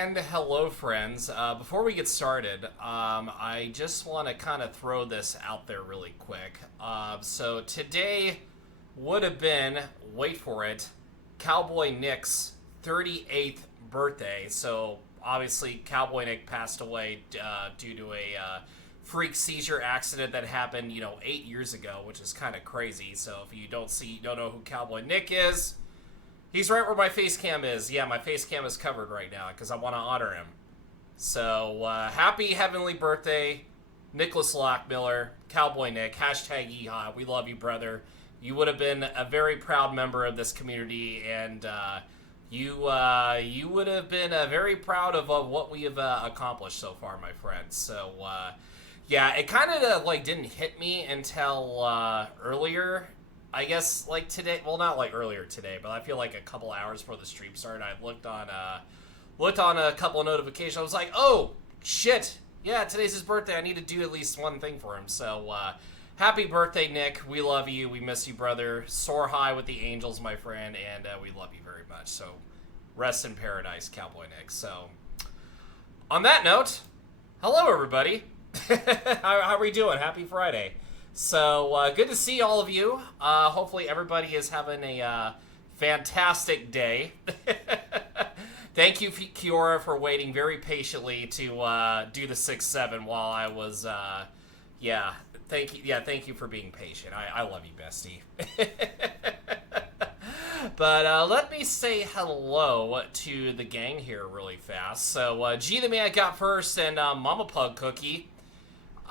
And hello, friends. Before we get started, I just want to kind of throw this out there really quick. So today would have been, wait for it, Cowboy Nick's 38th birthday. So obviously, Cowboy Nick passed away due to a freak seizure accident that happened, 8 years ago, which is kind of crazy. So if you don't know who Cowboy Nick is, he's right where my face cam is. Yeah, my face cam is covered right now because I want to honor him. So, happy heavenly birthday, Nicholas Lockmiller, Cowboy Nick, hashtag Yeehaw. We love you, brother. You would have been a very proud member of this community, and you would have been very proud of what we have accomplished so far, my friends. So, yeah, it kind of didn't hit me until earlier. I guess today, well, not earlier today, but I feel like a couple hours before the stream started, I looked on a couple of notifications. I was like, oh shit, yeah, today's his birthday. I need to do at least one thing for him. So happy birthday, Nick. We love you. We miss you, brother. Soar high with the angels, my friend, and we love you very much. So rest in paradise, Cowboy Nick. So on that note, hello everybody. How are we doing? Happy Friday. So, good to see all of you. Hopefully everybody is having a fantastic day. Thank you, Kiora, for waiting very patiently to do the 6-7 while I was, thank you for being patient. I love you, bestie. But let me say hello to the gang here really fast. So, G the Man got first, and Mama Pug Cookie.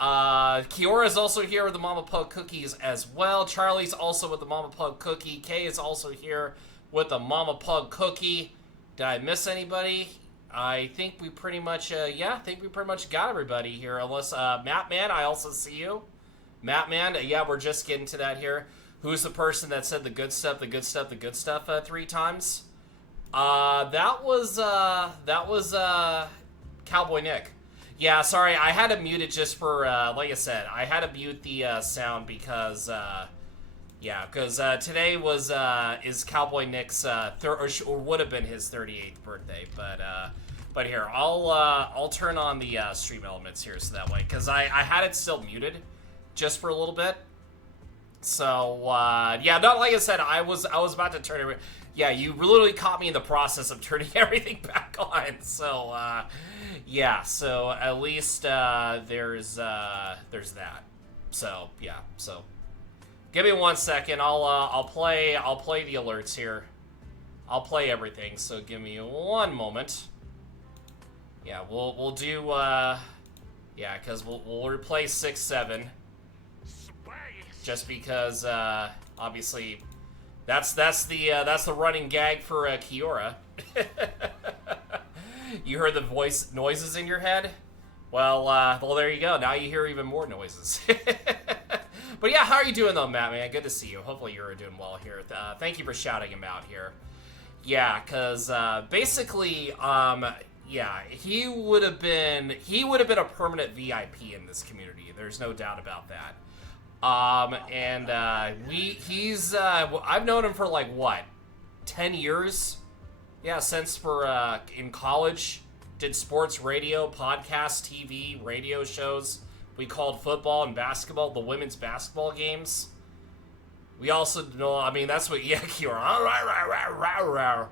Kiora is also here with the Mama Pug Cookies as well. Charlie's also with the Mama Pug Cookie. Kay is also here with the Mama Pug Cookie. Did I miss anybody? I think we pretty much, got everybody here. Unless, Mattman, I also see you. Mattman, yeah, we're just getting to that here. Who's the person that said the good stuff, 3 times? That was Cowboy Nick. Yeah, sorry, I had to mute it just for, like I said, I had to mute the sound because today is Cowboy Nick's, or would have been his 38th birthday, but here, I'll turn on the stream elements here so that way, because I had it still muted just for a little bit. So, yeah, not like I said, I was about to turn it. Yeah, you literally caught me in the process of turning everything back on. So, yeah, so at least there's that. So, yeah, so give me 1 second. I'll play the alerts here. I'll play everything. So give me 1 moment. Yeah, we'll do because we'll replace 6-7. Just because obviously that's the running gag for Kiora. You heard the voice noises in your head? Well, there you go. Now you hear even more noises. But yeah, how are you doing though, Matt? Man, good to see you. Hopefully you're doing well here. Thank you for shouting him out here. Yeah, because basically, he would have been a permanent VIP in this community. There's no doubt about that. I've known him for 10 years? Yeah, since in college, did sports radio, podcast, TV, radio shows. We called football and basketball, the women's basketball games. We also know, that's what, yeah, Kiora,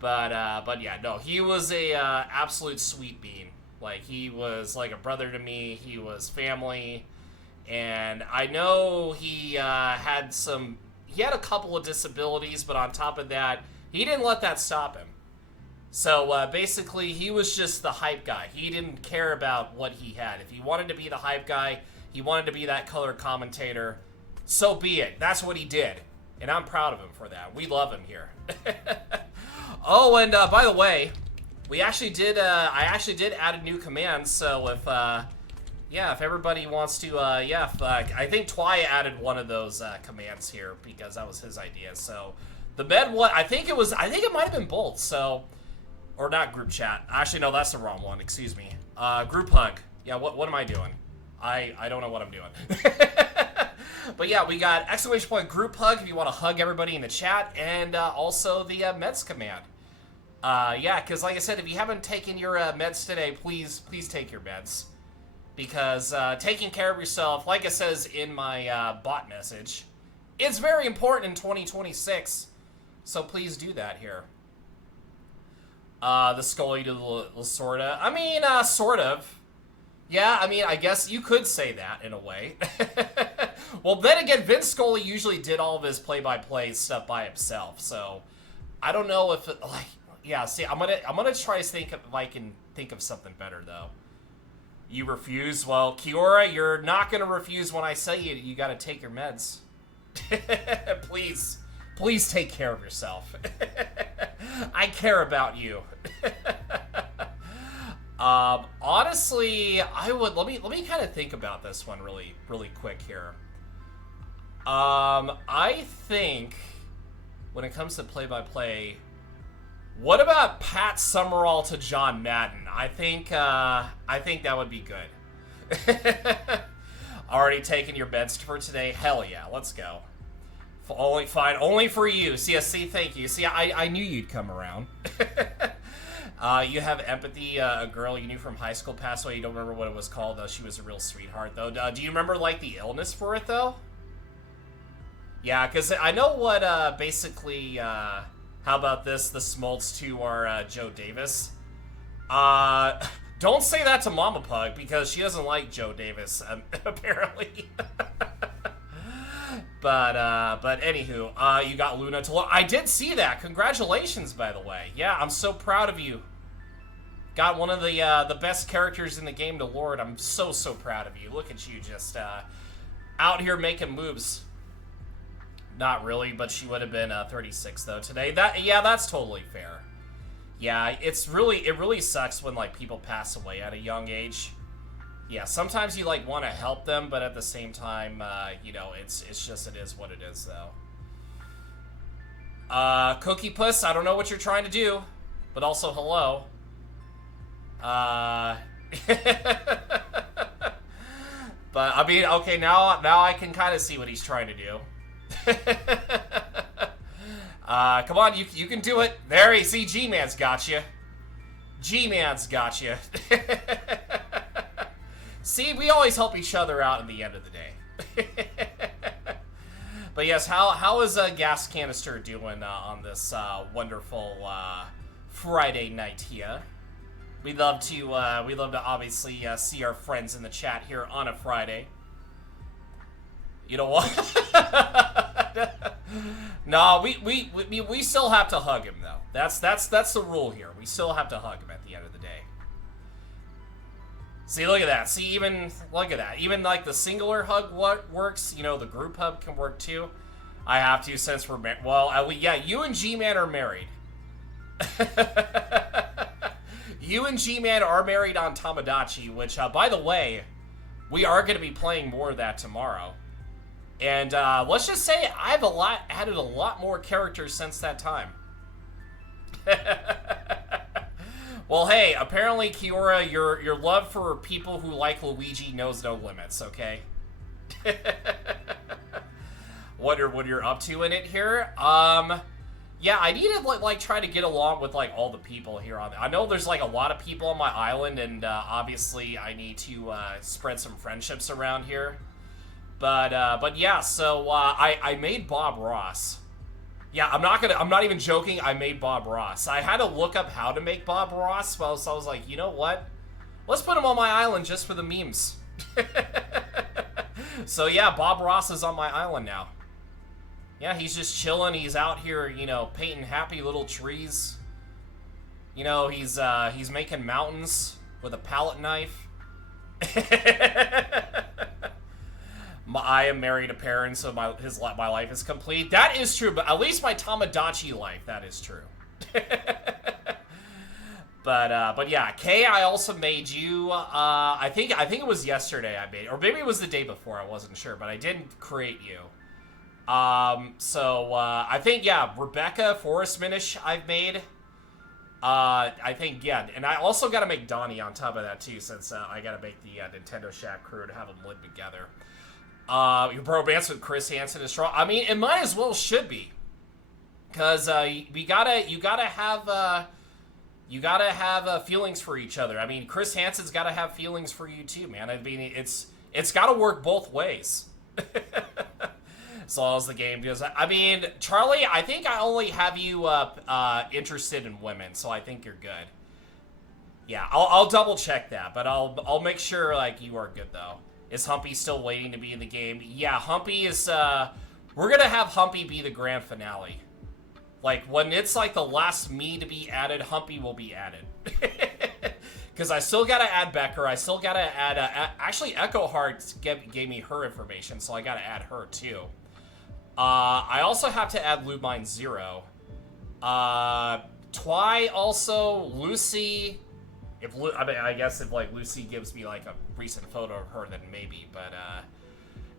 but yeah, no, he was a absolute sweet bean. He was like a brother to me. He was family. And I know he had a couple of disabilities, but on top of that, he didn't let that stop him. So basically, he was just the hype guy. He didn't care about what he had. If he wanted to be the hype guy, he wanted to be that color commentator, so be it. That's what he did. And I'm proud of him for that. We love him here. Oh, and by the way, I actually did add a new command, so if everybody wants to, I think Twy added one of those commands here because that was his idea. So the bed one, I think it might have been both. So, or not group chat. Actually, no, that's the wrong one. Excuse me. Group hug. Yeah, what am I doing? I don't know what I'm doing. But yeah, we got !group hug if you want to hug everybody in the chat, and also the meds command. Yeah, because like I said, if you haven't taken your meds today, please take your meds. Because taking care of yourself, like it says in my bot message, it's very important in 2026. So please do that here. The Scully to the Lasorda. I mean, sort of. Yeah, I mean, I guess you could say that in a way. Well, then again, Vince Scully usually did all of his play-by-play stuff by himself, so I don't know if it, like, yeah. See, I'm gonna try to think if I can think of something better though. You refuse? Well, Kiora, you're not gonna refuse when I say you gotta take your meds. Please take care of yourself. I care about you. Honestly, I would let me kind of think about this one really quick here. I think when it comes to play-by-play, what about Pat Summerall to John Madden? I think that would be good. Already taking your meds for today? Hell yeah, let's go. Only for you. See, thank you. See, I knew you'd come around. You have empathy. A girl you knew from high school passed away. You don't remember what it was called, though. She was a real sweetheart, though. Do you remember, like, the illness for it, though? Yeah, because I know what, basically, how about this? The Smoltz to our, Joe Davis. Don't say that to Mama Pug, because she doesn't like Joe Davis, apparently. But anywho, you got Luna to... I did see that. Congratulations, by the way. Yeah, I'm so proud of you. Got one of the best characters in the game to Lord. I'm so proud of you. Look at you just out here making moves. Not really, but she would have been 36 though today. That's totally fair. Yeah, it really sucks when like people pass away at a young age. Yeah, sometimes you like want to help them, but at the same time, you know, it's just it is what it is though. Cookie Puss, I don't know what you're trying to do, but also hello. But I mean, okay, now I can kind of see what he's trying to do. Come on, you can do it. There, you see, G-Man's got you. G-Man's got you. See, we always help each other out in the end of the day. But yes, how is Gas Canister doing on this wonderful Friday night here? We'd love to obviously see our friends in the chat here on a Friday. You know what? No, we still have to hug him though. That's the rule here. We still have to hug him at the end of the day. See, look at that. See, even look at that. Even like the singular hug works. You know, the group hug can work too. I have to since we're well, yeah. You and G-Man are married. You and G-Man are married on Tamagotchi, which, by the way, we are going to be playing more of that tomorrow. And let's just say I've added a lot more characters since that time. Well, hey, apparently, Kiora, your love for people who like Luigi knows no limits, okay? What you're up to in it here? Yeah, I need to like try to get along with like all the people here on. I know there's like a lot of people on my island, and obviously I need to spread some friendships around here. But yeah, so I made Bob Ross. Yeah, I'm not even joking. I made Bob Ross. I had to look up how to make Bob Ross, so I was like, you know what? Let's put him on my island just for the memes. So yeah, Bob Ross is on my island now. Yeah, he's just chilling. He's out here, you know, painting happy little trees. You know, he's making mountains with a palette knife. I am married to parents, so my life is complete. That is true, but at least my Tamagotchi life, that is true. But yeah, Kay, I also made you. I think it was yesterday I made, or maybe it was the day before. I wasn't sure, but I didn't create you. So I think yeah, Rebecca Forest Minish I've made. I think yeah, and I also got to make Donnie on top of that too, since I got to make the Nintendo Shack crew to have them live together. Your bromance with Chris Hansen is strong. I mean, it might as well should be, because you gotta have You gotta have feelings for each other. I mean, Chris Hansen's gotta have feelings for you too, man. I mean, it's gotta work both ways. As long as the game goes. I mean, Charlie, I think I only have you interested in women, so I think you're good. Yeah, I'll double check that, but I'll make sure like you are good though. Is Humpy still waiting to be in the game? Yeah, Humpy is. We're gonna have Humpy be the grand finale. Like when it's like the last me to be added, Humpy will be added. Because I still gotta add Becker. I still gotta add. Actually, Echo Heart gave me her information, so I gotta add her too. I also have to add Lumine 0. Twy also, Lucy. I guess if like Lucy gives me like a recent photo of her, then maybe. But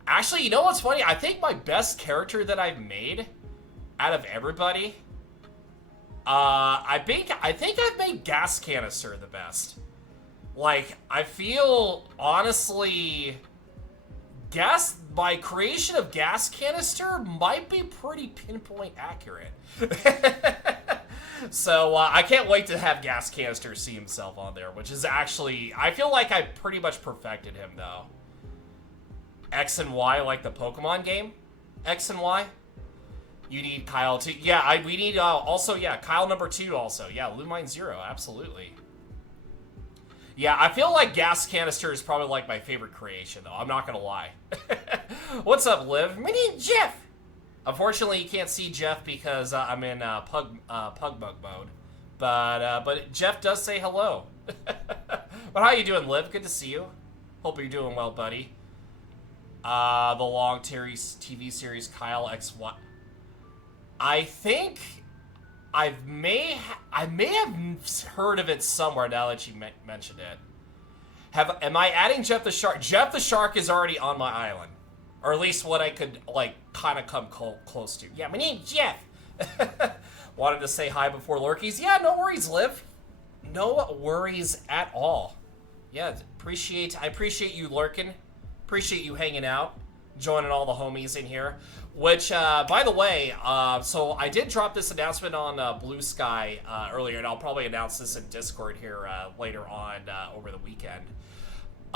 actually, you know what's funny? I think my best character that I've made out of everybody, I think I've made Gas Canister the best. Like, I feel honestly, my creation of Gas Canister might be pretty pinpoint accurate. So I can't wait to have Gas Canister see himself on there, which is actually, I feel like I pretty much perfected him though. X and Y, like the Pokemon game, X and Y. You need Kyle too. Yeah, we need also, yeah, Kyle number 2 also. Yeah, Lumine 0, absolutely. Yeah, I feel like Gas Canister is probably like my favorite creation though. I'm not gonna lie. What's up, Liv? My name's Jeff. Unfortunately, you can't see Jeff because I'm in pug bug mode. But Jeff does say hello. But how you doing, Liv? Good to see you. Hope you're doing well, buddy. The long TV series Kyle XY. I think I may have heard of it somewhere now that you mentioned it. Am I adding Jeff the Shark? Jeff the Shark is already on my island. Or at least what I could, like, kind of come close to. Yeah, my name's Jeff. Wanted to say hi before Lurkies. Yeah, no worries, Liv. No worries at all. Yeah, I appreciate you lurking. Appreciate you hanging out. Joining all the homies in here. Which, by the way, so I did drop this announcement on Blue Sky earlier, and I'll probably announce this in Discord here later on over the weekend.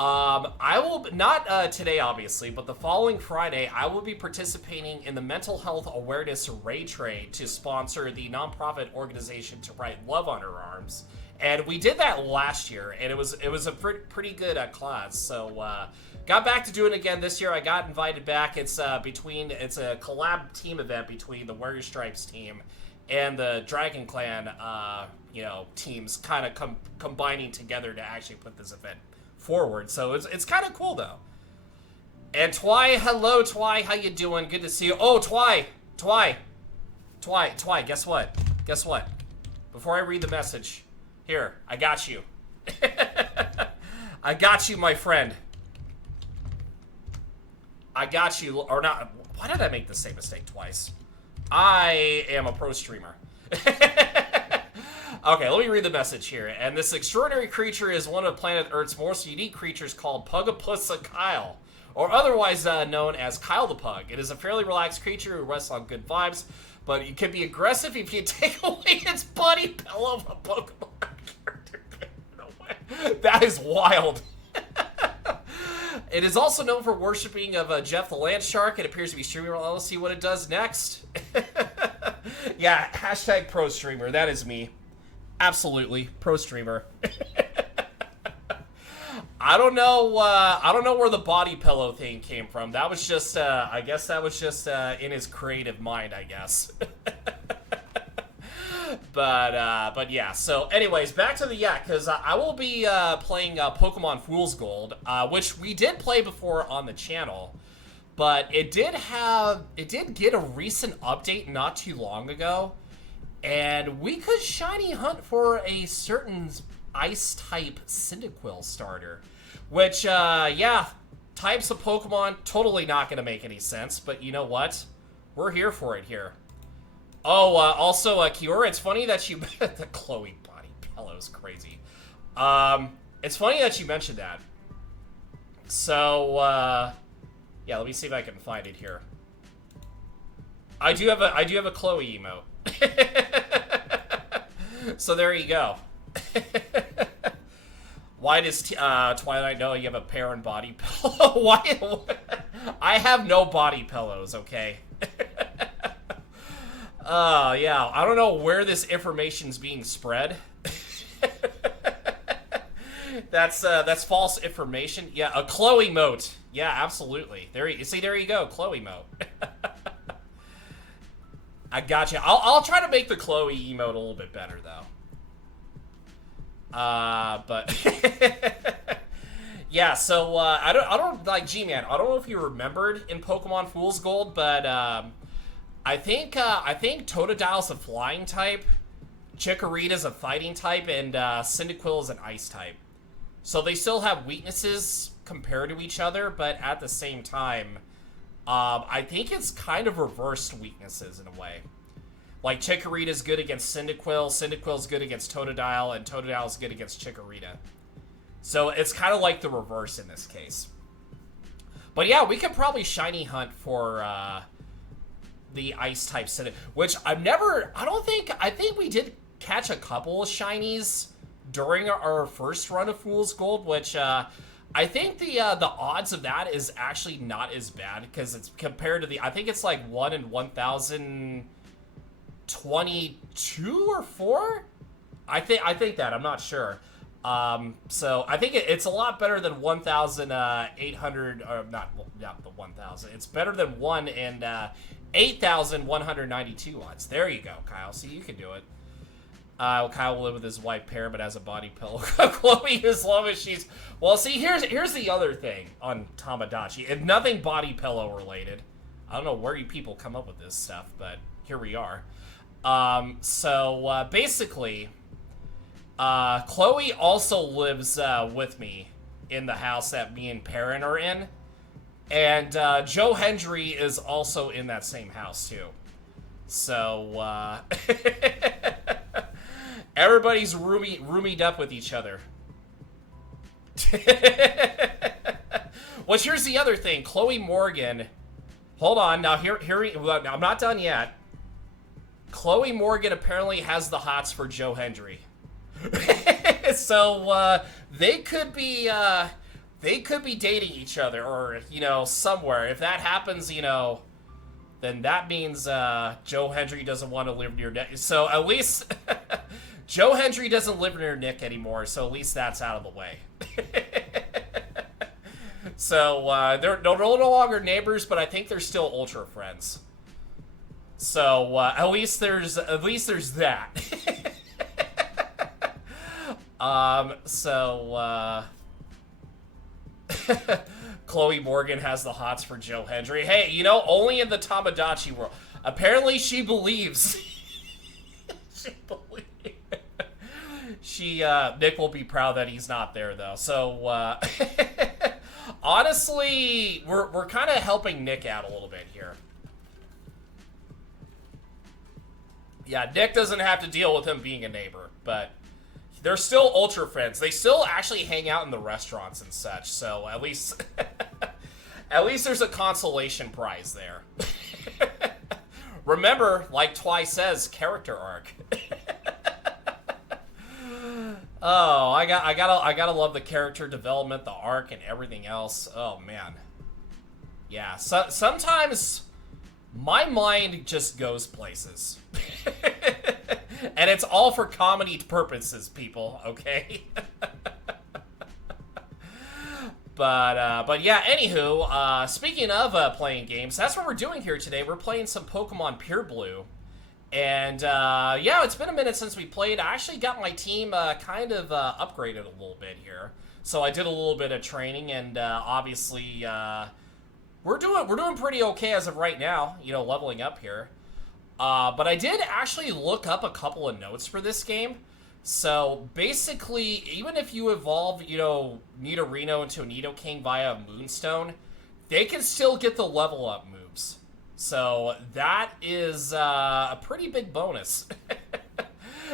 I will, not today obviously, but the following Friday, I will be participating in the Mental Health Awareness Ray Trade to sponsor the nonprofit organization To Write Love on Her Arms. And we did that last year, and it was a pretty good class. So got back to doing it again this year. I got invited back. It's a collab team event between the Warrior Stripes team and the Dragon Clan, teams kind of combining together to actually put this event forward. So it's kind of cool though. And Twy, hello Twy, how you doing? Good to see you. Oh, Twy, guess what? Before I read the message, here, I got you. I got you, my friend. I got you, or not. Why did I make the same mistake twice? I am a pro streamer. Okay, let me read the message here. And this extraordinary creature is one of planet Earth's most unique creatures called Pugapussa Kyle, or otherwise known as Kyle the Pug. It is a fairly relaxed creature who rests on good vibes, but it can be aggressive if you take away its body pillow of a Pokemon character. No way. That is wild. It is also known for worshipping of Jeff the Land Shark. It appears to be streaming. Let's see what it does next. Yeah, hashtag pro streamer. That is me. Absolutely, pro streamer. I don't know where the body pillow thing came from. That was just, I guess that was just in his creative mind, I guess. But yeah. So, anyways, back to the because I will be playing Pokemon Fool's Gold, which we did play before on the channel, but it did get a recent update not too long ago. And we could shiny hunt for a certain ice-type Cyndaquil starter. Which, yeah, types of Pokemon, totally not going to make any sense. But you know what? We're here for it here. Oh, also, Kiora, it's funny that you... the Chloe body pillow's crazy. It's funny that you mentioned that. So, yeah, let me see if I can find it here. I do have a Chloe emote. So there you go. Why does Twilight know you have a pair and body pillow? Why? I have no body pillows, okay? Yeah, I don't know where this information's being spread. That's false information. Yeah, a Chloe moat. Yeah, absolutely. There you go, Chloe moat. I gotcha. I'll try to make the Chloe emote a little bit better though. But yeah, so I don't like G-Man. I don't know if you remembered in Pokemon Fool's Gold, but I think Totodile's a flying type, Chikorita's a fighting type, and Cyndaquil is an ice type. So they still have weaknesses compared to each other, but at the same time, I think it's kind of reversed weaknesses in a way. Like, Chikorita's good against Cyndaquil, Cyndaquil's good against Totodile, and Totodile's good against Chikorita. So it's kind of like the reverse in this case. But yeah, we could probably shiny hunt for the ice-type Cyndaquil, which I think we did catch a couple of shinies during our first run of Fool's Gold, which I think the odds of that is actually not as bad, because it's compared to I think it's like 1 in 1,022 or 4? I think that, I'm not sure. So I think it's a lot better than 1,800, or not the 1,000. It's better than 1 in 8,192 odds. There you go, Kyle. See, you can do it. Kyle will live with his white pair, but has a body pillow. Chloe, as long as she's... Well, see, here's the other thing on Tamagotchi. If nothing body pillow related. I don't know where you people come up with this stuff, but here we are. Basically, Chloe also lives with me in the house that me and Perrin are in. And Joe Hendry is also in that same house, too. So, everybody's roomied up with each other. Which, here's the other thing. Chloe Morgan... Hold on. Now, I'm not done yet. Chloe Morgan apparently has the hots for Joe Hendry. So, they could be dating each other, or, somewhere. If that happens, then that means Joe Hendry doesn't want to live near Nick. So at least Joe Hendry doesn't live near Nick anymore, so at least that's out of the way. So they're no longer neighbors, but I think they're still ultra friends. So at least there's that. Chloe Morgan has the hots for Joe Hendry. Hey, only in the Tamagotchi world. Apparently she believes. Nick will be proud that he's not there, though. So, honestly, we're kind of helping Nick out a little bit here. Yeah, Nick doesn't have to deal with him being a neighbor, but they're still ultra friends. They still actually hang out in the restaurants and such, so at least there's a consolation prize there. Remember, like Twi says, character arc. Oh, I gotta love the character development, the arc, and everything else. Oh man, yeah. Sometimes my mind just goes places. And it's all for comedy purposes, people, okay? But yeah, anywho, speaking of playing games, that's what we're doing here today. We're playing some Pokemon Pure Blue. And, yeah, it's been a minute since we played. I actually got my team kind of upgraded a little bit here. So I did a little bit of training, and obviously, we're doing pretty okay as of right now, leveling up here. But I did actually look up a couple of notes for this game. So basically, even if you evolve, Nidorino into a Nidoking via Moonstone, they can still get the level up moves. So that is a pretty big bonus.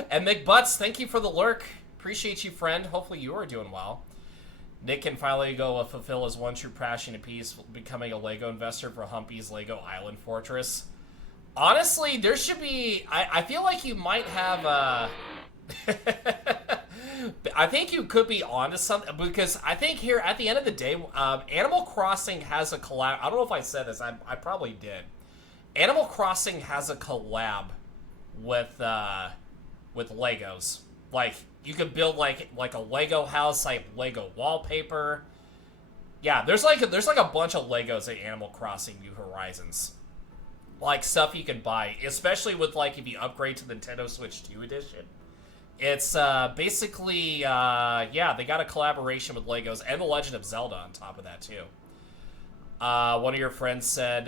And McButts, thank you for the lurk. Appreciate you, friend. Hopefully you are doing well. Nick can finally go fulfill his one true passion and peace, becoming a Lego investor for Humpy's Lego Island Fortress. Honestly, there should be... I feel like you might have I think you could be onto something, because I think here at the end of the day, Animal Crossing has a collab. I don't know if I said this. I probably did. Animal Crossing has a collab with Legos. Like, you could build like a Lego house, like Lego wallpaper. Yeah, there's like a bunch of Legos at Animal Crossing New Horizons. Like, stuff you can buy, especially with, like, if you upgrade to the Nintendo Switch 2 edition. It's basically, yeah, they got a collaboration with Legos and The Legend of Zelda on top of that, too. One of your friends said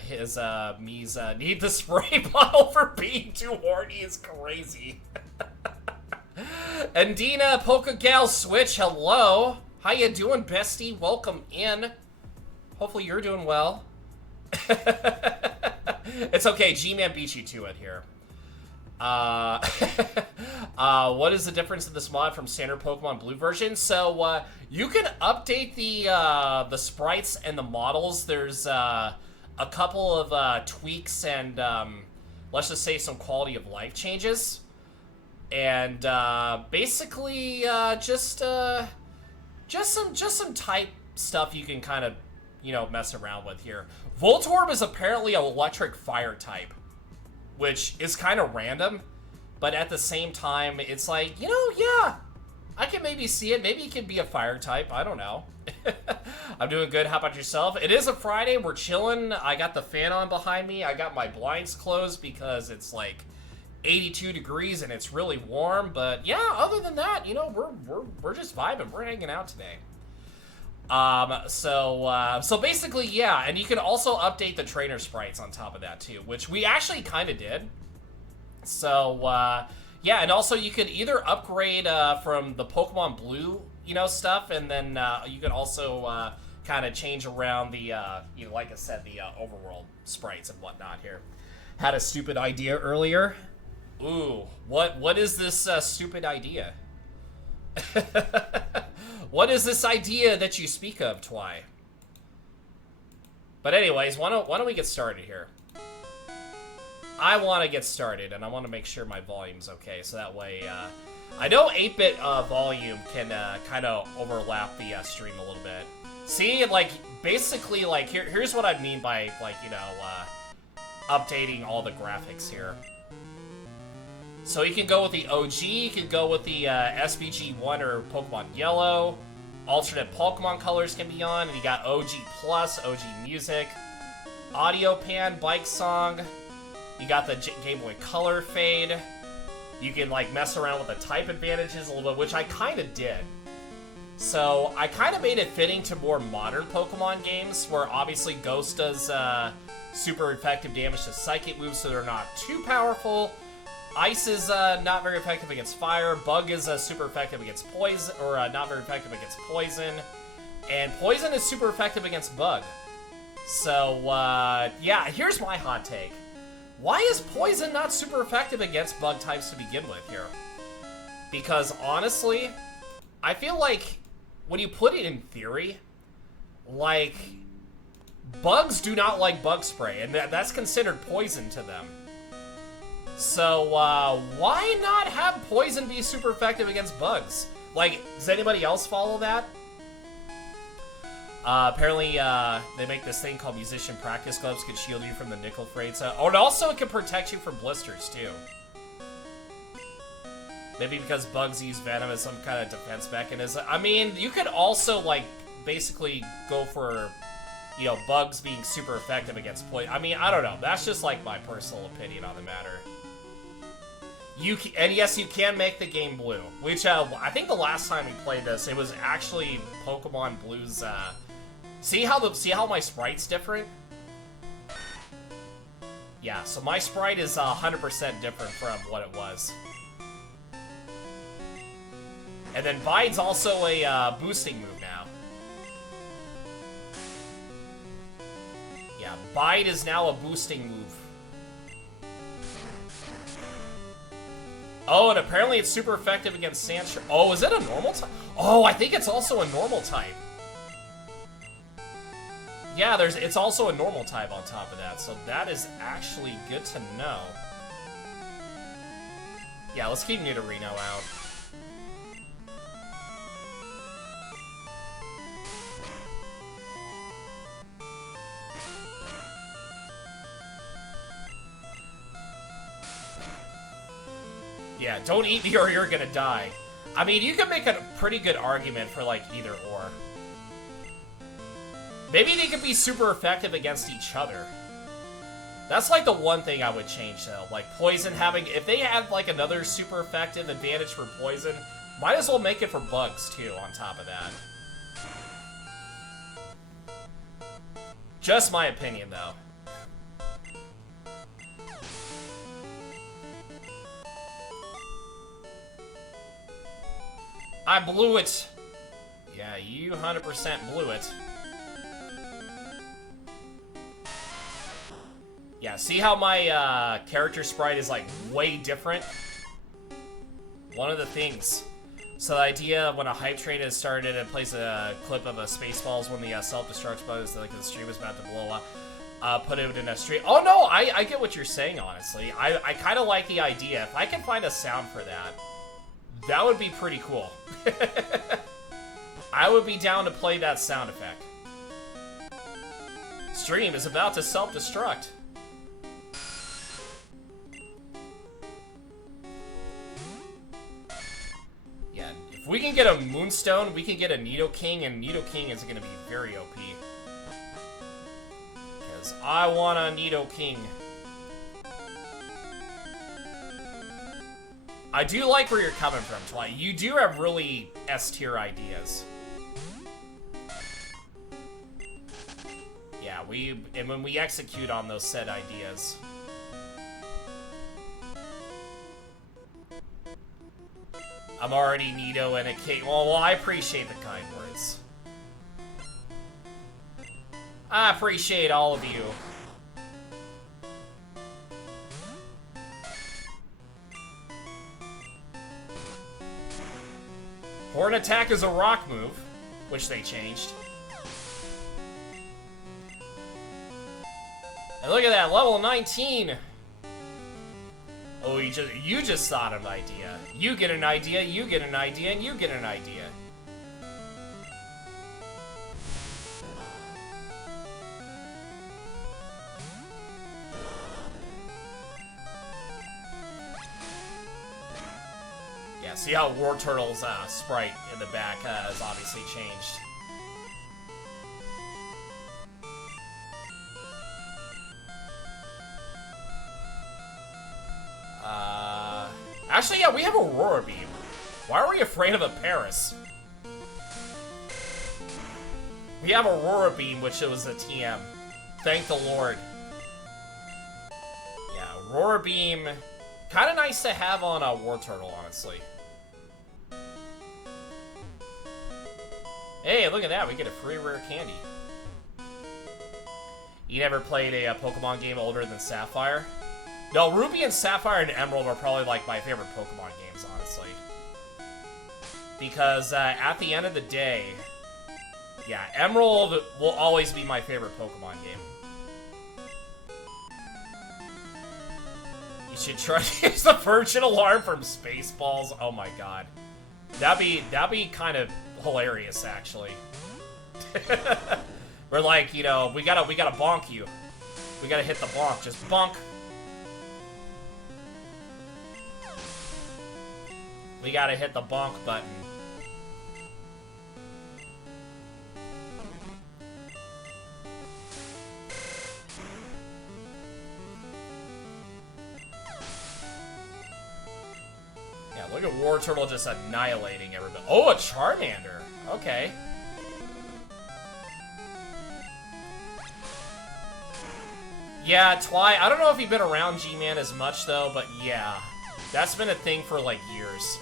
his Mii's need the spray bottle for being too horny is crazy. And Dina Polka Gal Switch, hello. How you doing, bestie? Welcome in. Hopefully you're doing well. It's okay, G-Man beat you to it here. What is the difference in this mod from standard Pokemon Blue version? So, you can update the sprites and the models. There's, a couple of, tweaks and, let's just say some quality of life changes. And, basically, just some type stuff you can kind of, you know, mess around with here. Voltorb is apparently an electric fire type, which is kind of random, but at the same time, it's like, you know, yeah, I can maybe see it. Maybe it can be a fire type. I don't know. I'm doing good. How about yourself? It is a Friday. We're chilling. I got the fan on behind me. I got my blinds closed because it's like 82 degrees and it's really warm. But yeah, other than that, you know, we're just vibing. We're hanging out today. So basically, yeah, and you can also update the trainer sprites on top of that too, which we actually kind of did. So, yeah, and also you could either upgrade, from the Pokemon Blue, you know, stuff, and then, you could also, kind of change around the, you know, like I said, the, overworld sprites and whatnot here. Had a stupid idea earlier. Ooh, what is this, stupid idea? What is this idea that you speak of, Twy? But anyways, why don't we get started here? I want to get started, and I want to make sure my volume's okay, so that way, I know 8-bit volume can kind of overlap the stream a little bit. See, like, basically, like, here's what I mean by, like, you know, updating all the graphics here. So you can go with the OG, you can go with the SVG1 or Pokemon Yellow. Alternate Pokemon colors can be on, and you got OG Plus, OG Music, Audio Pan, Bike Song. You got the Game Boy Color fade. You can, like, mess around with the type advantages a little bit, which I kind of did. So I kind of made it fitting to more modern Pokemon games, where obviously Ghost does super effective damage to Psychic moves, so they're not too powerful. Ice is not very effective against fire. Bug is super effective against poison, or not very effective against poison. And poison is super effective against bug. So, yeah, here's my hot take. Why is poison not super effective against bug types to begin with here? Because honestly, I feel like when you put it in theory, like, bugs do not like bug spray, and that's considered poison to them. So, why not have poison be super effective against bugs? Like, does anybody else follow that? Apparently, they make this thing called Musician Practice Gloves, can shield you from the nickel freights. Oh, and also it can protect you from blisters, too. Maybe because bugs use venom as some kind of defense mechanism. I mean, you could also, like, basically go for, you know, bugs being super effective against poison. I mean, I don't know. That's just, like, my personal opinion on the matter. And yes, you can make the game blue, which, I think the last time we played this, it was actually Pokemon Blue's, see how my sprite's different? Yeah, so my sprite is 100% different from what it was. And then Bide's also a boosting move now. Yeah, Bide is now a boosting move. Oh, and apparently it's super effective against Sandshrew. Oh, is it a normal type? Oh, I think it's also a normal type. Yeah, it's also a normal type on top of that, so that is actually good to know. Yeah, let's keep Nidorino out. Yeah, don't eat me or you're gonna die. I mean, you can make a pretty good argument for, like, either or. Maybe they could be super effective against each other. That's, like, the one thing I would change, though. Like, poison having... If they had, like, another super effective advantage for poison, might as well make it for bugs, too, on top of that. Just my opinion, though. I blew it. Yeah, you 100% blew it. Yeah, see how my character sprite is, like, way different? One of the things. So the idea when a hype train has started and plays a clip of a Spaceballs when the self-destruct button is like the stream is about to blow up, put it in a stream. Oh no, I get what you're saying, honestly. I kind of like the idea. If I can find a sound for that, that would be pretty cool. I would be down to play that sound effect. Stream is about to self-destruct. Yeah, if we can get a Moonstone, we can get a Nidoking, and Nidoking is going to be very OP. Because I want a Nidoking. I do like where you're coming from, Twilight. You do have really S-tier ideas. Yeah, and when we execute on those said ideas. I'm already Nido and a King. Well, I appreciate the kind words. I appreciate all of you. Horn Attack is a rock move, which they changed. And look at that, level 19! Oh, you just thought of an idea. You get an idea, you get an idea, and you get an idea. Yeah, see how War Turtle's sprite in the back has obviously changed. Actually, yeah, we have Aurora Beam. Why are we afraid of a Paris? We have Aurora Beam, which was a TM. Thank the Lord. Yeah, Aurora Beam, kind of nice to have on a War Turtle, honestly. Hey, look at that, we get a free rare candy. You never played a Pokemon game older than Sapphire? No, Ruby and Sapphire and Emerald are probably like my favorite Pokemon games, honestly. Because at the end of the day, yeah, Emerald will always be my favorite Pokemon game. You should try to use the Virgin Alarm from Spaceballs. Oh my god. That'd be kind of hilarious, actually. We're like, you know, we gotta bonk you. We gotta hit the bonk. Just bonk. We gotta hit the bonk button. Yeah, look at War Turtle just annihilating everybody. Oh, a Charmander. Okay. Yeah, Twy, I don't know if you've been around G-Man as much, though, but yeah. That's been a thing for, like, years.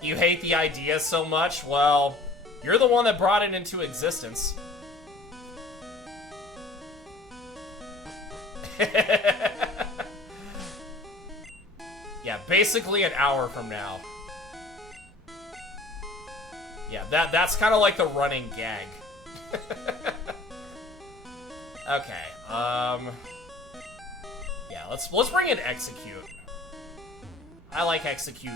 You hate the idea so much? Well, you're the one that brought it into existence. Yeah, basically an hour from now. Yeah, that's kind of like the running gag. Okay, yeah, let's bring in Execute. I like Execute.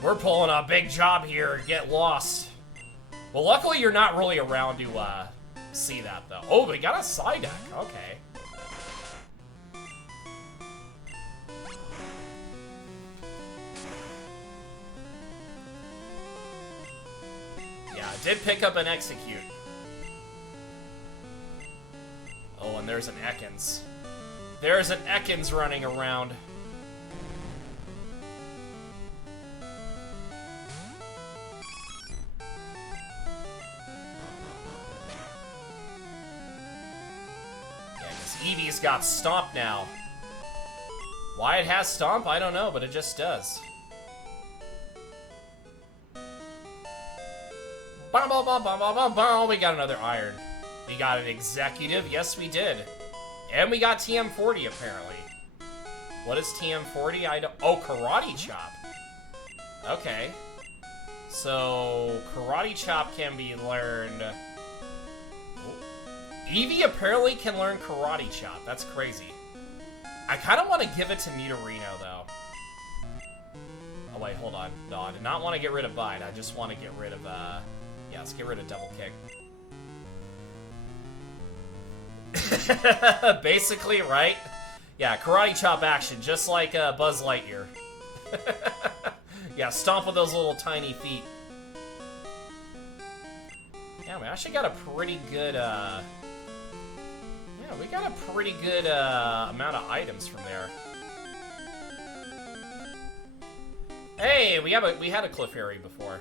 We're pulling a big job here. Get lost. Well, luckily you're not really around to see that, though. Oh, we got a side deck. Okay. Yeah, I did pick up an execute. Oh, and there's an Ekans. There's an Ekans running around. Eevee's got Stomp now. Why it has Stomp, I don't know, but it just does. We got another Iron. We got an Executive, yes we did. And we got TM40 apparently. What is TM40? I don't. Oh, Karate Chop. Okay. So, Karate Chop can be learned. Eevee apparently can learn Karate Chop. That's crazy. I kind of want to give it to Nidorino, though. Oh, wait, hold on. No, I did not want to get rid of Bite. I just want to get rid of, yeah, let's get rid of Double Kick. Basically, right? Yeah, Karate Chop action, just like Buzz Lightyear. Yeah, stomp with those little tiny feet. Yeah, we actually got a pretty good, yeah, we got a pretty good amount of items from there. Hey, we had a Clefairy before,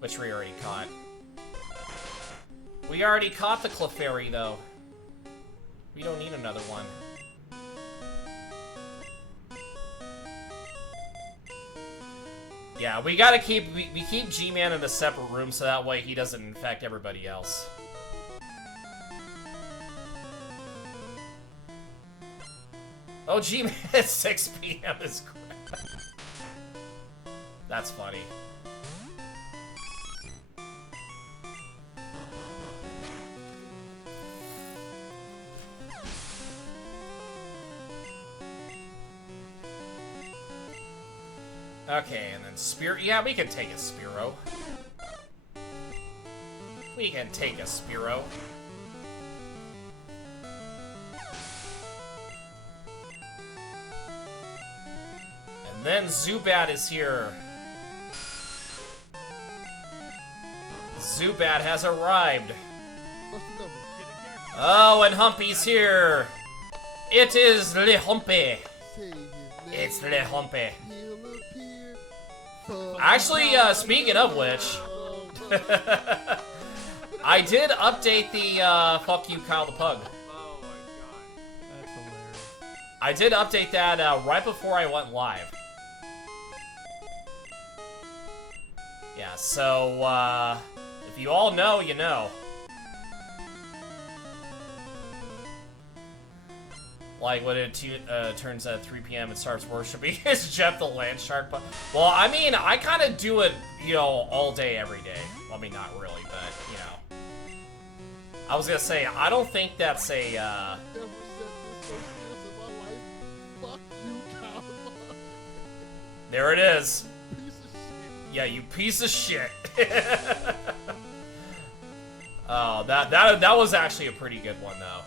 which we already caught. We already caught the Clefairy though. We don't need another one. Yeah, we gotta keep we keep G-Man in a separate room so that way he doesn't infect everybody else. Oh, G-Man at 6 p.m. is crap. That's funny. Okay, and then Spear. Yeah, we can take a Spearow. We can take a Spearow. And then Zubat is here. Zubat has arrived. Oh, and Humpy's here. It is Le Humpy. It's Le Humpy. Actually, speaking of which, I did update the Fuck You, Kyle the Pug. Oh my god. That's hilarious. I did update that right before I went live. Yeah, so, if you all know, you know. Like, when it turns at 3 p.m. and starts worshiping his Jeff the Land Shark. But, well, I mean, I kind of do it, you know, all day, every day. Well, I mean, not really, but, you know. I was gonna say, I don't think that's a, Never said this so serious in my life. Fuck you, Kyle. There it is. Piece of shit. Yeah, you piece of shit. Oh, that was actually a pretty good one, though.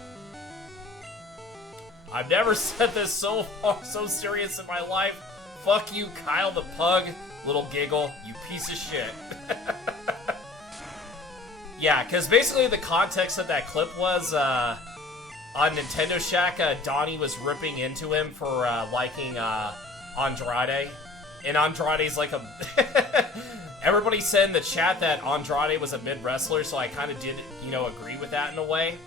I've never said this so serious in my life. Fuck you, Kyle the Pug. Little giggle, you piece of shit. Yeah, because basically the context of that clip was, on Nintendo Shack, Donnie was ripping into him for, liking, Andrade. And Andrade's like a... Everybody said in the chat that Andrade was a mid-wrestler, so I kind of did, you know, agree with that in a way.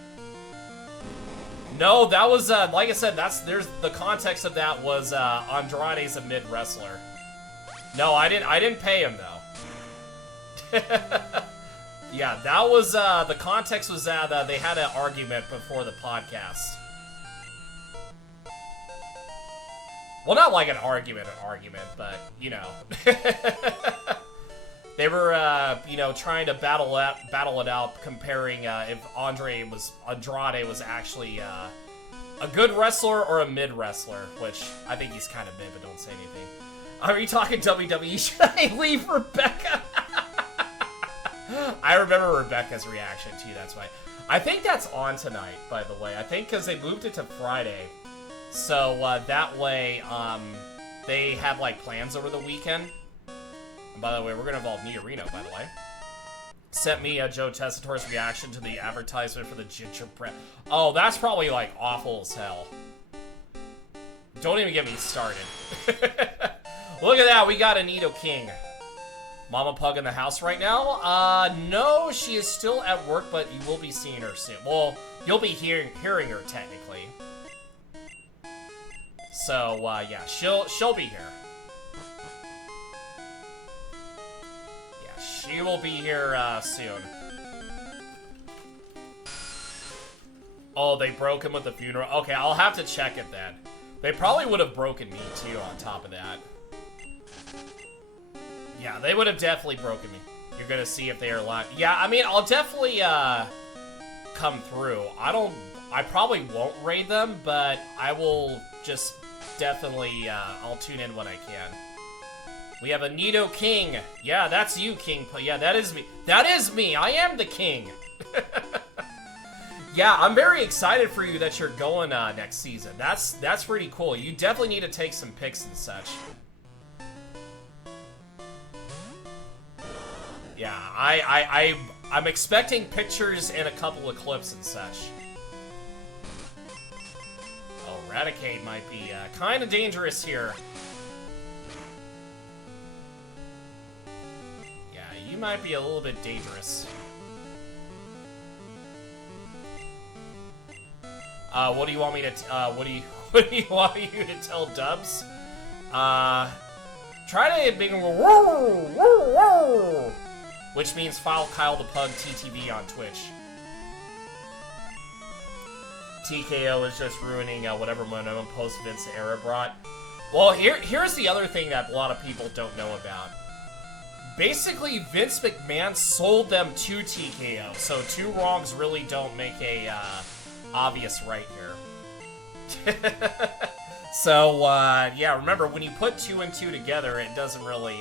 No, that was, like I said, there's the context of that was, Andrade's a mid-wrestler. No, I didn't pay him, though. Yeah, that was, the context was that, they had an argument before the podcast. Well, not like an argument, but, you know. They were, you know, trying to battle it out, comparing if Andrade was actually a good wrestler or a mid wrestler, which I think he's kind of mid, but don't say anything. Are you talking WWE? Should I leave Rebecca? I remember Rebecca's reaction too, that's why. I think that's on tonight, by the way. I think because they moved it to Friday. So that way, they have like plans over the weekend. And by the way, we're gonna involve Nidorino, by the way. Sent me Joe Tessitore's reaction to the advertisement for the gingerbread. Oh, that's probably like awful as hell. Don't even get me started. Look at that, we got a Nidoking. Mama Pug in the house right now? No, she is still at work, but you will be seeing her soon. Well, you'll be hearing her technically. So, yeah, she'll be here. Yeah, she will be here, soon. Oh, they broke him with the funeral. Okay, I'll have to check it then. They probably would have broken me, too, on top of that. Yeah, they would have definitely broken me. You're gonna see if they are alive. Yeah, I mean, I'll definitely, come through. I probably won't raid them, but I will just definitely, I'll tune in when I can. We have a Nidoking. Yeah, that's you, King. Yeah, that is me. That is me. I am the king. Yeah, I'm very excited for you that you're going, next season. That's pretty cool. You definitely need to take some pics and such. Yeah, I'm expecting pictures and a couple of clips and such. Oh, Raticate might be kind of dangerous here. Yeah, you might be a little bit dangerous. What do you want me to? What do you want you to tell Dubs? Try to big which means follow KyleThePugTTV on Twitch. TKO is just ruining whatever momentum post Vince era brought. Well, here's the other thing that a lot of people don't know about. Basically, Vince McMahon sold them to TKO, so two wrongs really don't make a obvious right here. So, yeah, remember, when you put 2 and 2 together, it doesn't really,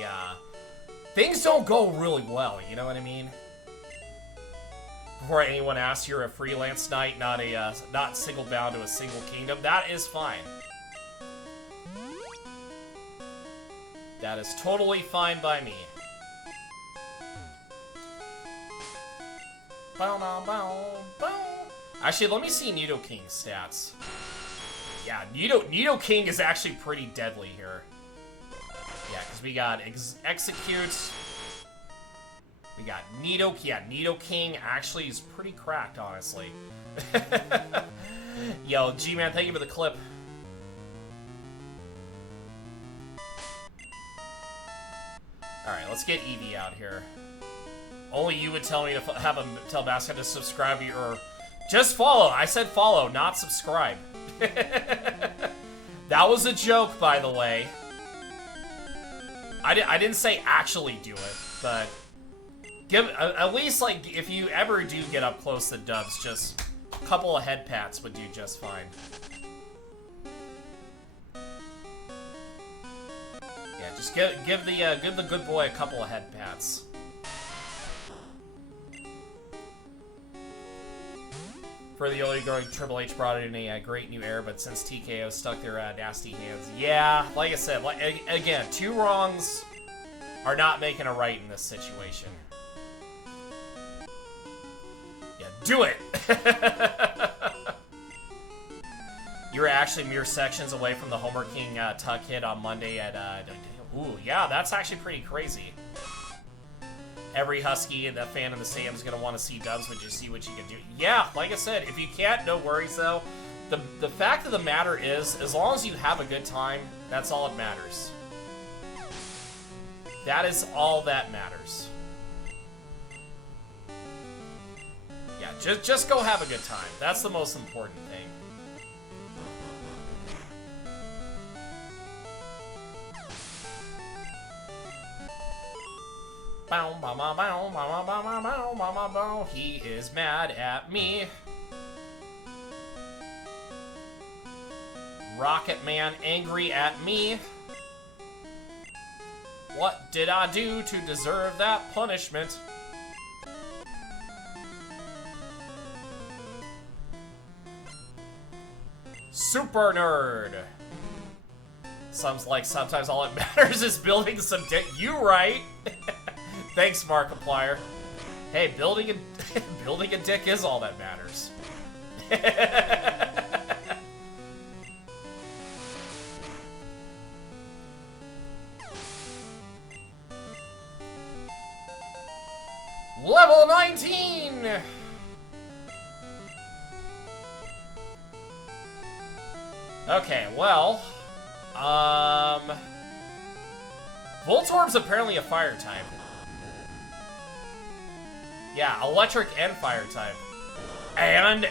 things don't go really well, you know what I mean? Before anyone asks, you're a freelance knight, not single bound to a single kingdom. That is fine. That is totally fine by me. Actually, let me see Nidoking's stats. Yeah, Nidoking is actually pretty deadly here. Yeah, because we got Execute. We got Nidoking actually is pretty cracked, honestly. Yo, G-Man, thank you for the clip. Alright, let's get Eevee out here. Only you would tell me to tell Basket to subscribe to you, or just follow. I said follow, not subscribe. That was a joke, by the way. I didn't say actually do it, but give at least, like, if you ever do get up close to Dubs, just a couple of head pats would do just fine. Yeah, just give the good boy a couple of head pats. For the only growing, Triple H brought in a great new era, but since TKO stuck their nasty hands, yeah, like I said, again, 2 wrongs are not making a right in this situation. Yeah, do it! You were actually mere sections away from the Homer King tuck hit on Monday at, ooh, yeah, that's actually pretty crazy. Every Husky and the fan of the Sam is going to want to see Dubs, but just see what you can do. Yeah, like I said, if you can't, no worries, though. The fact of the matter is, as long as you have a good time, that's all that matters. That is all that matters. Yeah, just go have a good time. That's the most important thing. He is mad at me. Rocket Man angry at me. What did I do to deserve that punishment? Super nerd. Sometimes all that matters is building some dick. You right. Thanks, Markiplier. Hey, building a dick is all that matters. Level 19! Okay, well, Voltorb's apparently a fire type. Yeah, electric and fire type. And,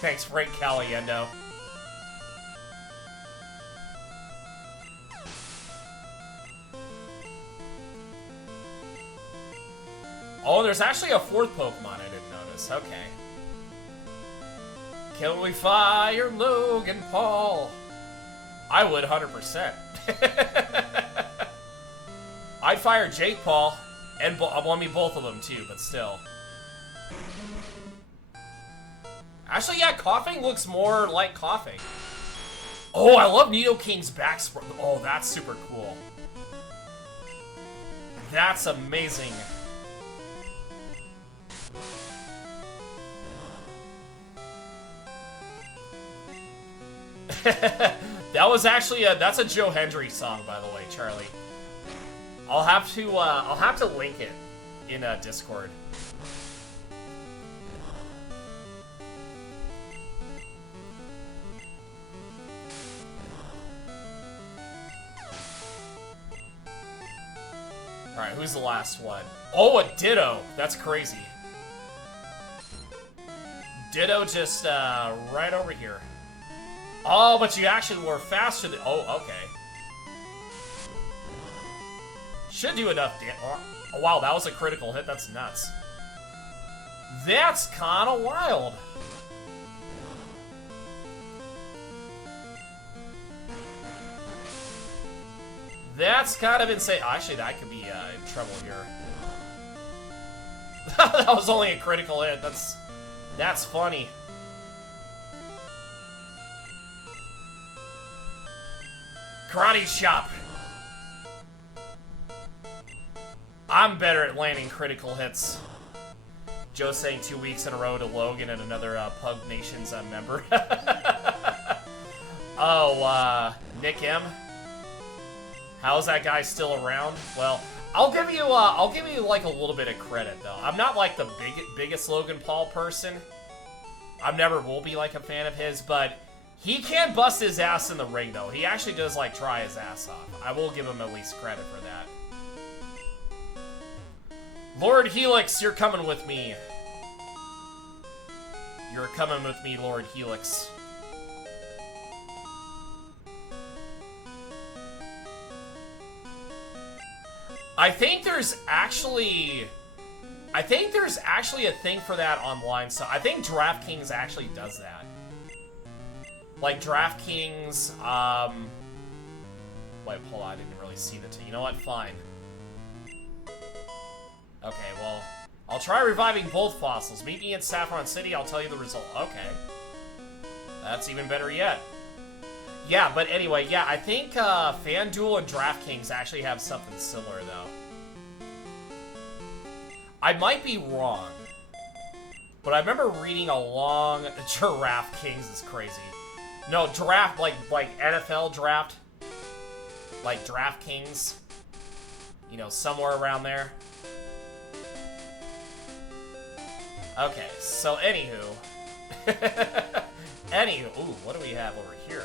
thanks, Frank Caliendo. Oh, there's actually a fourth Pokemon I didn't notice. Okay. Can we fire Logan Paul? I would, 100%. I'd fire Jake Paul, and I want me both of them too, but still. Actually, yeah, Coughing looks more like Coughing. Oh, I love Nidoking's back spray. Oh, that's super cool. That's amazing. That was actually that's a Joe Hendry song, by the way, Charlie. I'll have to link it in Discord. All right, who's the last one? Oh, a Ditto. That's crazy. Ditto just right over here. Oh, but you actually were faster than... Oh, okay. Should do enough damage. Oh, wow, that was a critical hit. That's nuts. That's kind of wild. That's kind of insane. Actually, that could be in trouble here. That was only a critical hit. That's funny. Karate chop. I'm better at landing critical hits. Joe saying 2 weeks in a row to Logan and another Pug Nation's member. Oh, Nick M. How's that guy still around? Well, I'll give you like a little bit of credit though. I'm not like the biggest Logan Paul person. I never will be like a fan of his, but he can bust his ass in the ring though. He actually does like try his ass off. I will give him at least credit for that. Lord Helix, you're coming with me. You're coming with me, Lord Helix. I think there's actually a thing for that online, so I think DraftKings actually does that. Like DraftKings, wait, hold on, I didn't really see the you know what, fine. Okay, well, I'll try reviving both fossils. Meet me in Saffron City, I'll tell you the result. Okay. That's even better yet. Yeah, but anyway, yeah, I think FanDuel and DraftKings actually have something similar, though. I might be wrong, but I remember reading a long... DraftKings is crazy. No, draft, like NFL draft. Like DraftKings. You know, somewhere around there. Okay, so anywho. Anywho, ooh, what do we have over here?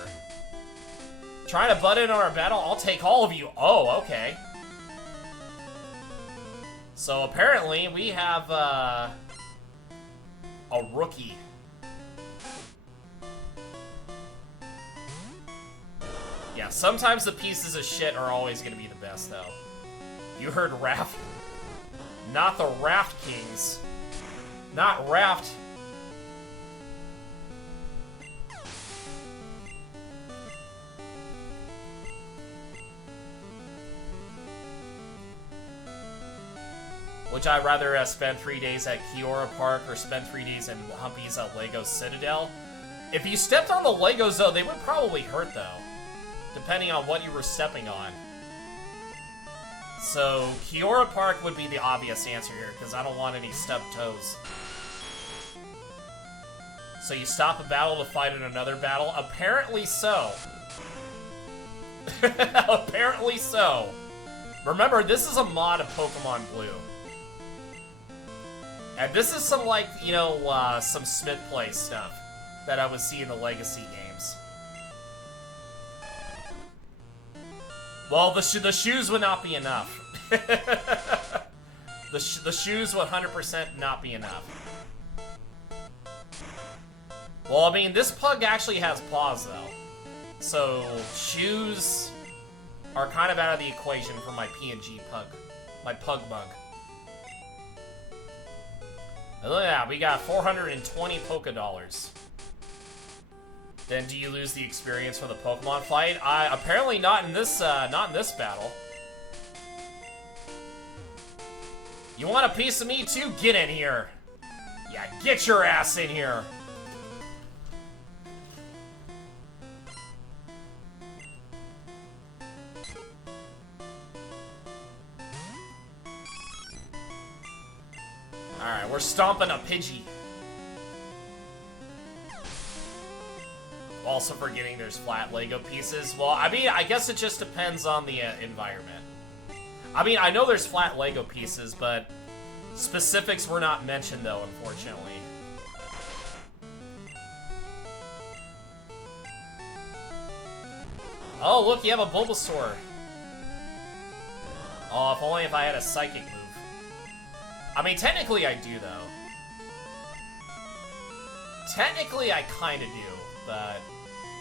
Trying to butt in on our battle? I'll take all of you. Oh, okay. So apparently we have a rookie. Yeah, sometimes the pieces of shit are always going to be the best, though. You heard Raft. Not the Raft Kings. Not Raft. Would I rather spend 3 days at Kiora Park or spend 3 days in Humpy's Lego Citadel? If you stepped on the Legos, though, they would probably hurt, though. Depending on what you were stepping on. So, Kiora Park would be the obvious answer here, because I don't want any stubbed toes. So you stop a battle to fight in another battle? Apparently so. Apparently so. Remember, this is a mod of Pokemon Blue. And this is some, like, you know, some Smith Play stuff that I would see in the Legacy games. Well, the shoes would not be enough. the shoes would 100% not be enough. Well, I mean, this pug actually has paws, though. So, shoes are kind of out of the equation for my PNG pug. My pug mug. And look at that, we got 420 Poké Dollars. Then do you lose the experience for the Pokemon fight? Apparently not in this battle. You want a piece of me too? Get in here. Yeah, get your ass in here. Alright, we're stomping a Pidgey. Also forgetting there's flat Lego pieces. Well, I mean, I guess it just depends on the environment. I mean, I know there's flat Lego pieces, but specifics were not mentioned, though, unfortunately. Oh, look, you have a Bulbasaur. Oh, if only if I had a Psychic move. I mean, technically I do, though. Technically I kind of do, but...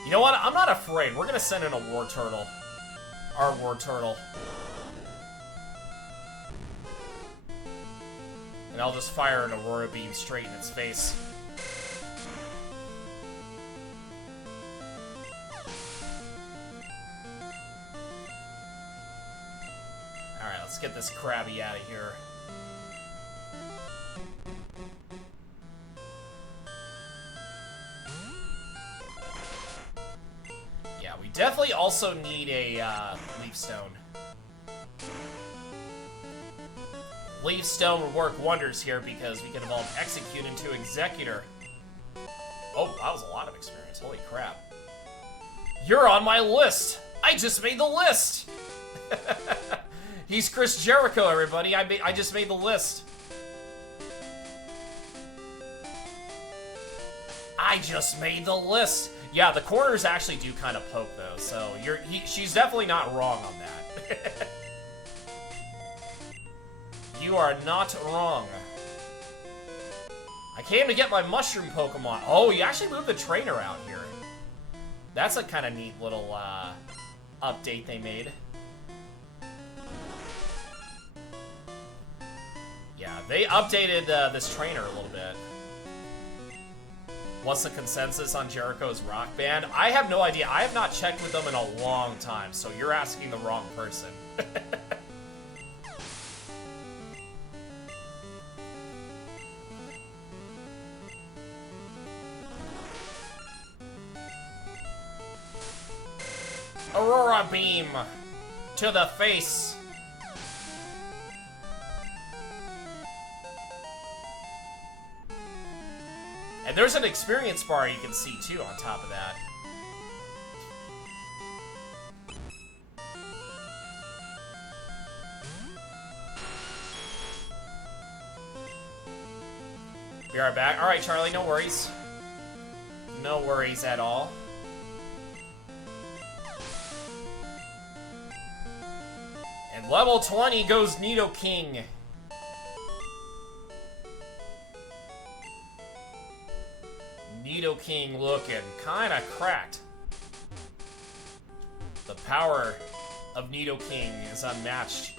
You know what? I'm not afraid. We're gonna send in a War Turtle. Our War Turtle. And I'll just fire an Aurora Beam straight in its face. Alright, let's get this Krabby out of here. Yeah, we definitely also need a Leaf Stone. Leaf Stone would work wonders here because we can evolve Execute into Executor. Oh, that was a lot of experience. Holy crap. You're on my list! I just made the list! He's Chris Jericho, everybody. I just made the list. I just made the list. Yeah, the corners actually do kind of poke, though, so she's definitely not wrong on that. You are not wrong. I came to get my mushroom Pokemon. Oh, you actually moved the trainer out here. That's a kind of neat little update they made. Yeah, they updated this trainer a little bit. What's the consensus on Jericho's rock band? I have no idea. I have not checked with them in a long time, so you're asking the wrong person. Aurora Beam to the face. And there's an experience bar you can see too on top of that. We are back. All right, Charlie, no worries. No worries at all. And level 20 goes Nidoking. Nidoking looking kinda cracked. The power of Nidoking is unmatched.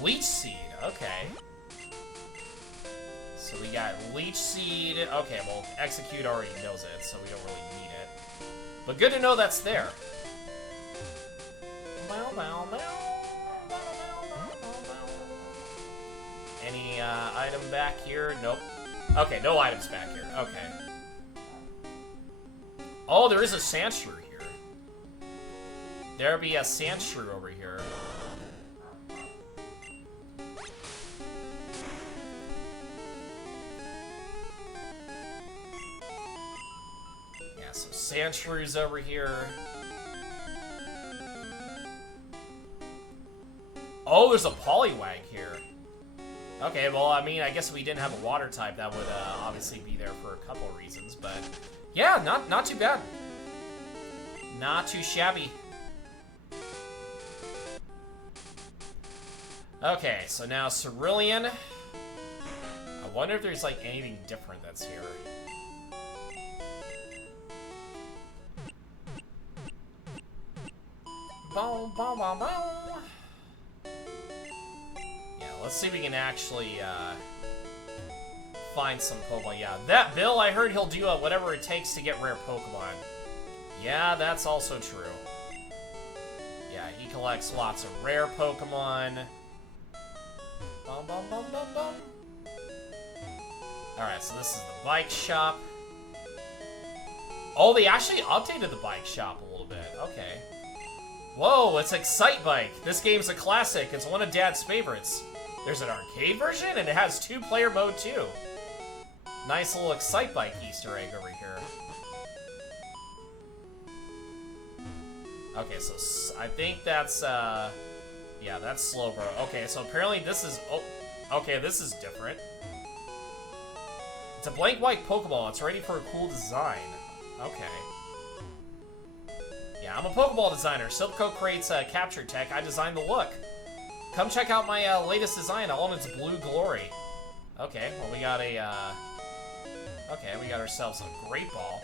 Leech Seed, okay. So we got Leech Seed. Okay, well, Execute already knows it, so we don't really need it. But good to know that's there. Any item back here? Nope. Okay, no items back here. Okay. Oh, there is a Sandshrew here. There be a Sandshrew over here. Yeah, so Sandshrew's over here. Oh, there's a Poliwag here. Okay, well, I mean, I guess if we didn't have a water type, that would obviously be there for a couple of reasons, but yeah, not too bad. Not too shabby. Okay, so now Cerulean. I wonder if there's, like, anything different that's here. Boom, boom, boom, boom. Yeah, let's see if we can actually, find some Pokemon. Yeah, that Bill, I heard he'll do whatever it takes to get rare Pokemon. Yeah, that's also true. Yeah, he collects lots of rare Pokemon. Bum, bum, bum, bum, bum. Alright, so this is the bike shop. Oh, they actually updated the bike shop a little bit. Okay. Whoa, it's Excite Bike. This game's a classic. It's one of Dad's favorites. There's an arcade version, and it has 2-player mode, too. Nice little Excite Bike Easter egg over here. Okay, so I think that's, yeah, that's Slowbro. Okay, so apparently this is, oh, okay, this is different. It's a blank white Pokeball. It's ready for a cool design. Okay. Yeah, I'm a Pokeball designer. Silpco creates capture tech. I designed the look. Come check out my latest design, all in its blue glory. Okay, well, we got a, okay, we got ourselves a Great Ball.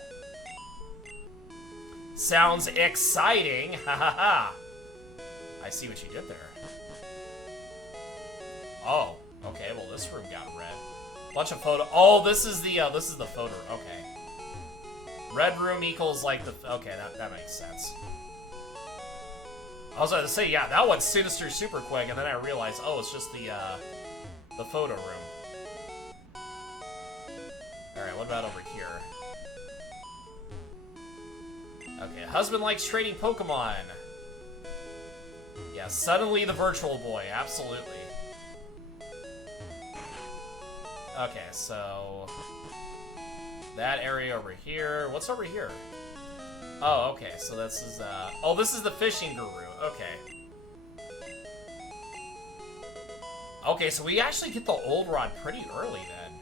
Sounds exciting! Ha ha ha! I see what you did there. Oh, okay, well, this room got red. Bunch of photo. Oh, this is the photo. Okay. Red room equals like the. Okay, that makes sense. I was about to say, yeah, that one's Sinister super quick, and then I realized, oh, it's just the photo room. Alright, what about over here? Okay, husband likes trading Pokemon. Yeah, suddenly the Virtual Boy, absolutely. Okay, so that area over here. What's over here? Oh, okay, so this is, oh, this is the fishing guru. Okay. Okay, so we actually get the old rod pretty early then.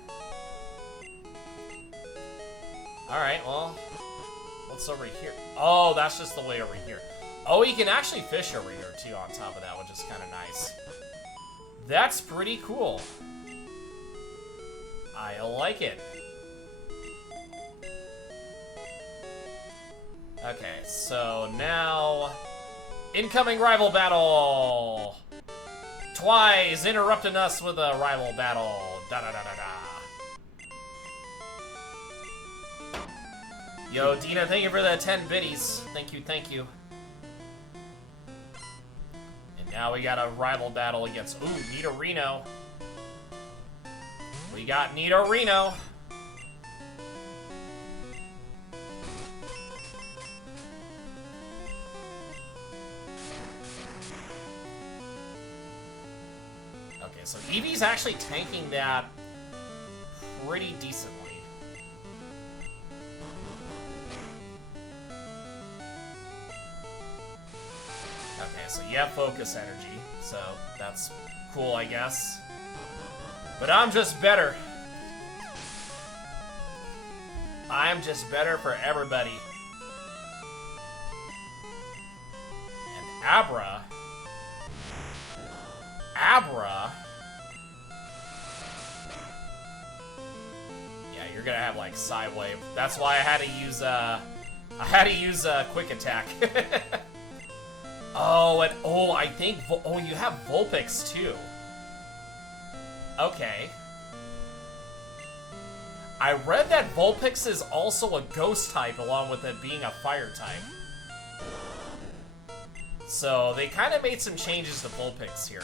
Alright, well, what's over here? Oh, that's just the way over here. Oh, you can actually fish over here, too, on top of that, which is kind of nice. That's pretty cool. I like it. Okay, so now... Incoming rival battle! Twice interrupting us with a rival battle. Da-da-da-da-da. Yo, Dina, thank you for the 10 biddies. Thank you, thank you. And now we got a rival battle against... Ooh, Nidorino. We got Nidorino. Okay, so Eevee's actually tanking that pretty decently. Okay, so you have focus energy, so that's cool, I guess. But I'm just better. I'm just better for everybody. And Abra. Yeah, you're gonna have like Psywave. That's why I had to use Quick Attack. Oh, and oh, I think oh, you have Vulpix too. Okay. I read that Vulpix is also a ghost type along with it being a fire type. So they kind of made some changes to Vulpix here.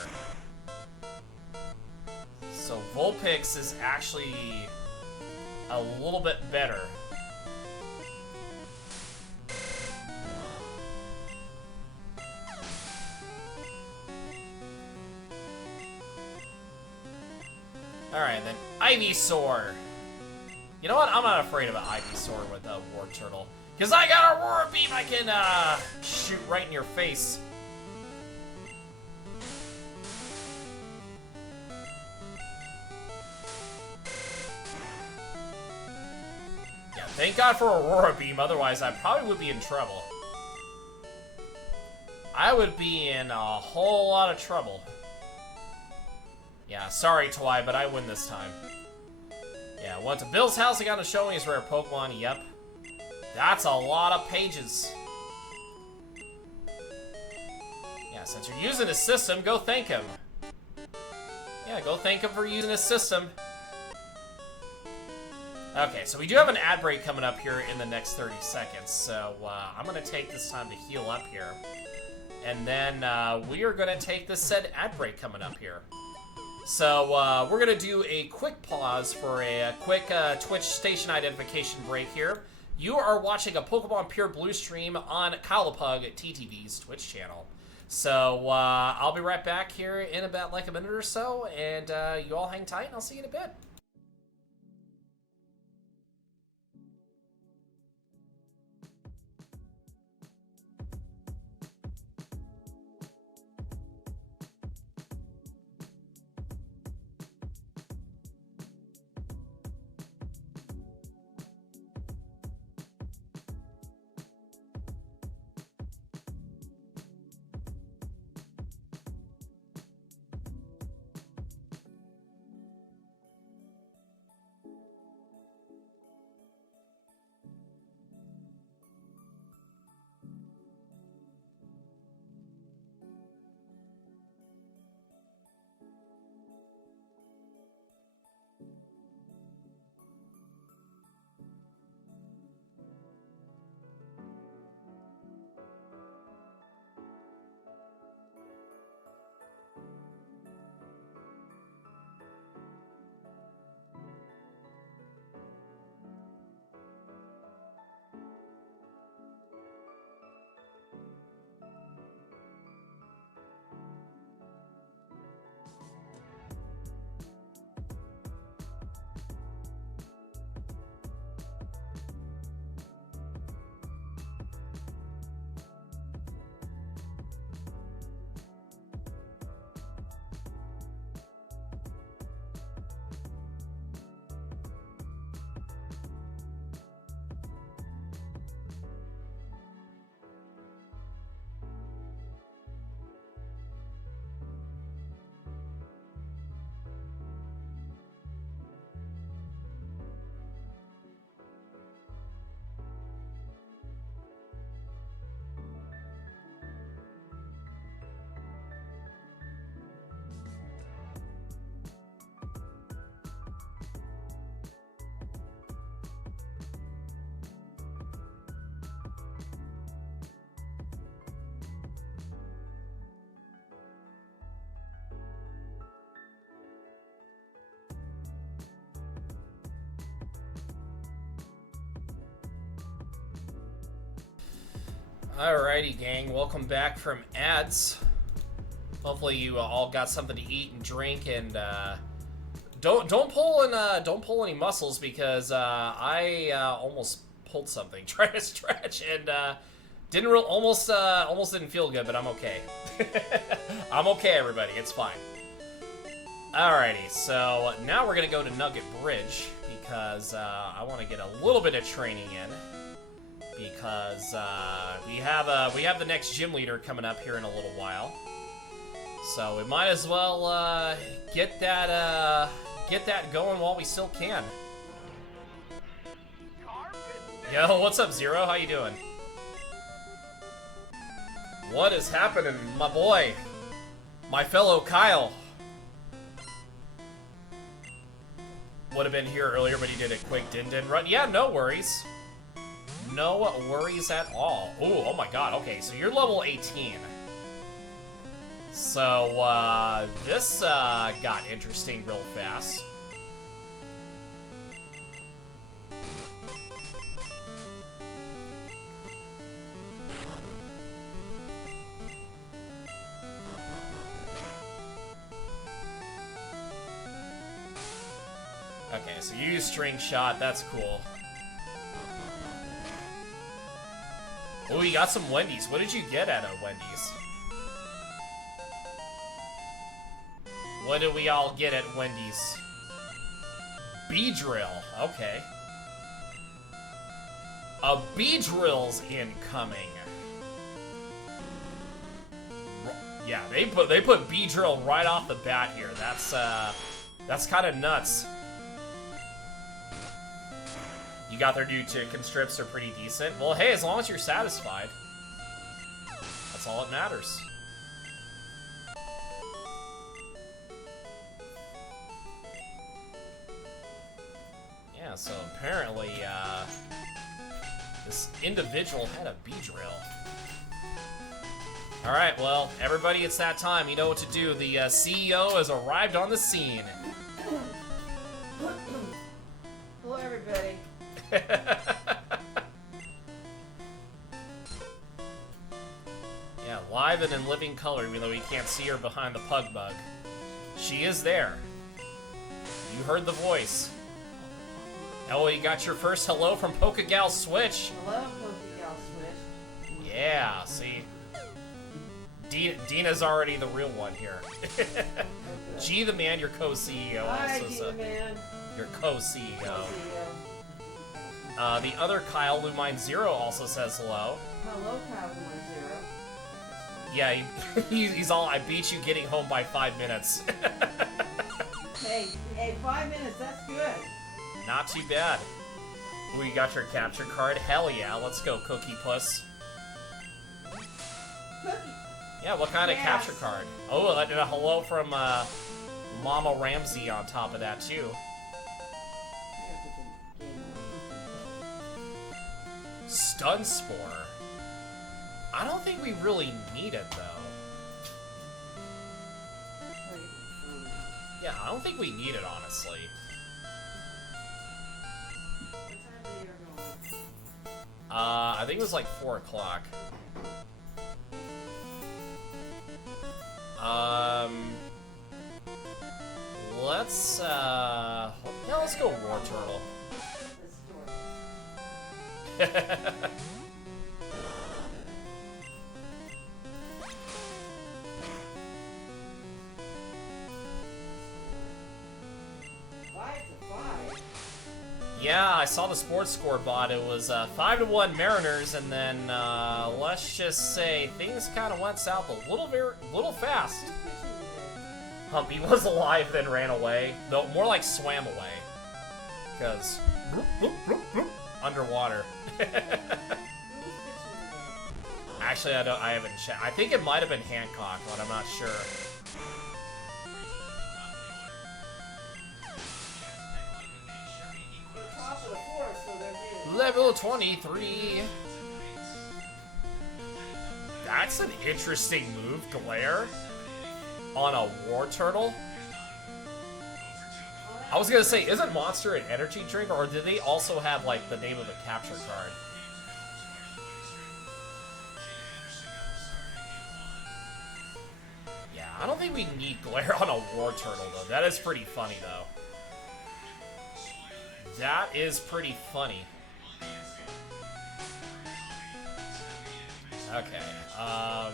So Vulpix is actually a little bit better. Ivysaur. You know what? I'm not afraid of an Ivysaur with a War Turtle. Because I got a Aurora Beam I can shoot right in your face. Yeah, thank God for Aurora Beam, otherwise I probably would be in trouble. I would be in a whole lot of trouble. Yeah, sorry, Twi, but I win this time. Yeah, went to Bill's house, he got to show me his rare Pokemon, yep. That's a lot of pages. Yeah, since you're using his system, go thank him. Yeah, go thank him for using his system. Okay, so we do have an ad break coming up here in the next 30 seconds, so I'm going to take this time to heal up here. And then we are going to take this said ad break coming up here. So we're going to do a quick pause for a quick Twitch station identification break here. You are watching a Pokemon Pure Blue stream on KyleThePugTTV's Twitch channel. So I'll be right back here in about like a minute or so, and you all hang tight, and I'll see you in a bit. Alrighty, gang. Welcome back from ads. Hopefully, you all got something to eat and drink, and don't pull any muscles because I almost pulled something trying to stretch and almost didn't feel good, but I'm okay. I'm okay, everybody. It's fine. Alrighty, so now we're gonna go to Nugget Bridge because I want to get a little bit of training in. Because we have the next gym leader coming up here in a little while, so we might as well get that going while we still can. Yo, what's up, Zero? How you doing? What is happening, my boy? My fellow Kyle. Would have been here earlier, but he did a quick din run. Yeah, no worries. No worries at all. Ooh, oh my god, okay, so you're level 18. So, this got interesting real fast. Okay, so you use string shot. That's cool. Oh, you got some Wendy's. What did you get at a Wendy's? What did we all get at Wendy's? Bee-drill. Okay. A Bee-drill's incoming. Yeah, they put Bee-drill right off the bat here. That's kind of nuts. You got their new chicken strips are pretty decent. Well, hey, as long as you're satisfied, that's all that matters. Yeah, so apparently, this individual had a Bee-drill. Alright, well, everybody, it's that time. You know what to do. The CEO has arrived on the scene. Hello, everybody. Yeah, live and in living color, even though we can't see her behind the pug bug. She is there. You heard the voice. Oh, you got your first hello from Pokegal Switch. Hello, Pokegal Switch. Yeah, see. Dina's already the real one here. G the man, your co-CEO. Hi, also G is the man. your co-CEO. Co-CEO. The other Kyle, Lumine Zero, also says hello. Hello, KyleThePugTTV. Yeah, he's all, I beat you getting home by 5 minutes. Hey, 5 minutes, that's good. Not too bad. Ooh, you got your capture card? Hell yeah, let's go, Cookie Puss. Cookie. Yeah, what kind of Yes. capture card? Oh, and a hello from Mama Ramsey on top of that, too. Stun Spore. I don't think we really need it, though. Yeah, I don't think we need it, honestly. I think it was like 4 o'clock. Let's go War Turtle. Yeah, I saw the sports score bot. It was 5-1 Mariners, and then let's just say things kind of went south a little fast. Humpy was alive, then ran away. Though more like swam away, because underwater. Actually, I haven't checked. I think it might have been Hancock, but I'm not sure. Level 23. That's an interesting move, Glare. On a War Turtle? I was gonna say, isn't Monster an energy drink, or do they also have, like, the name of a capture card? Yeah, I don't think we need Glare on a War Turtle, though. That is pretty funny, though. That is pretty funny. Okay, yeah,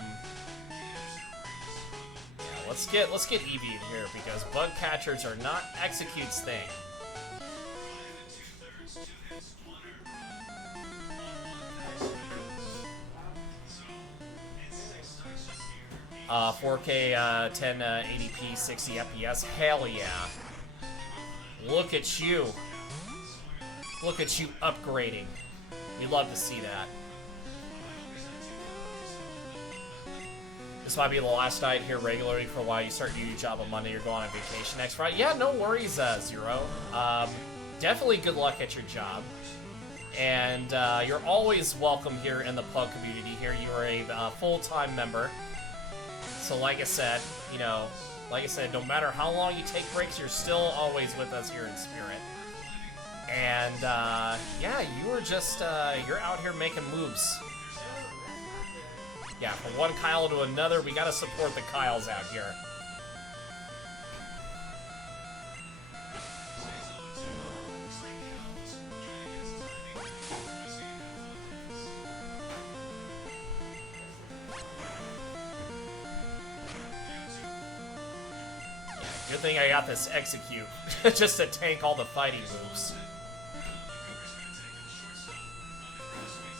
let's get Eevee in here, because bug catchers are not Execute's thing. 4K, 1080p, 60 FPS. Hell yeah! Look at you! Look at you upgrading. We'd love to see that. This might be the last night here regularly for a while. You start your new job on Monday, you're going on vacation next Friday. Yeah, no worries, Zero. Definitely good luck at your job. And you're always welcome here in the Pug community here. You are a full-time member. So like I said, you know, no matter how long you take breaks, you're still always with us here in spirit. And, yeah, you are just, you're out here making moves. Yeah, from one Kyle to another, we gotta support the Kyles out here. Good thing I got this execute, just to tank all the fighting moves.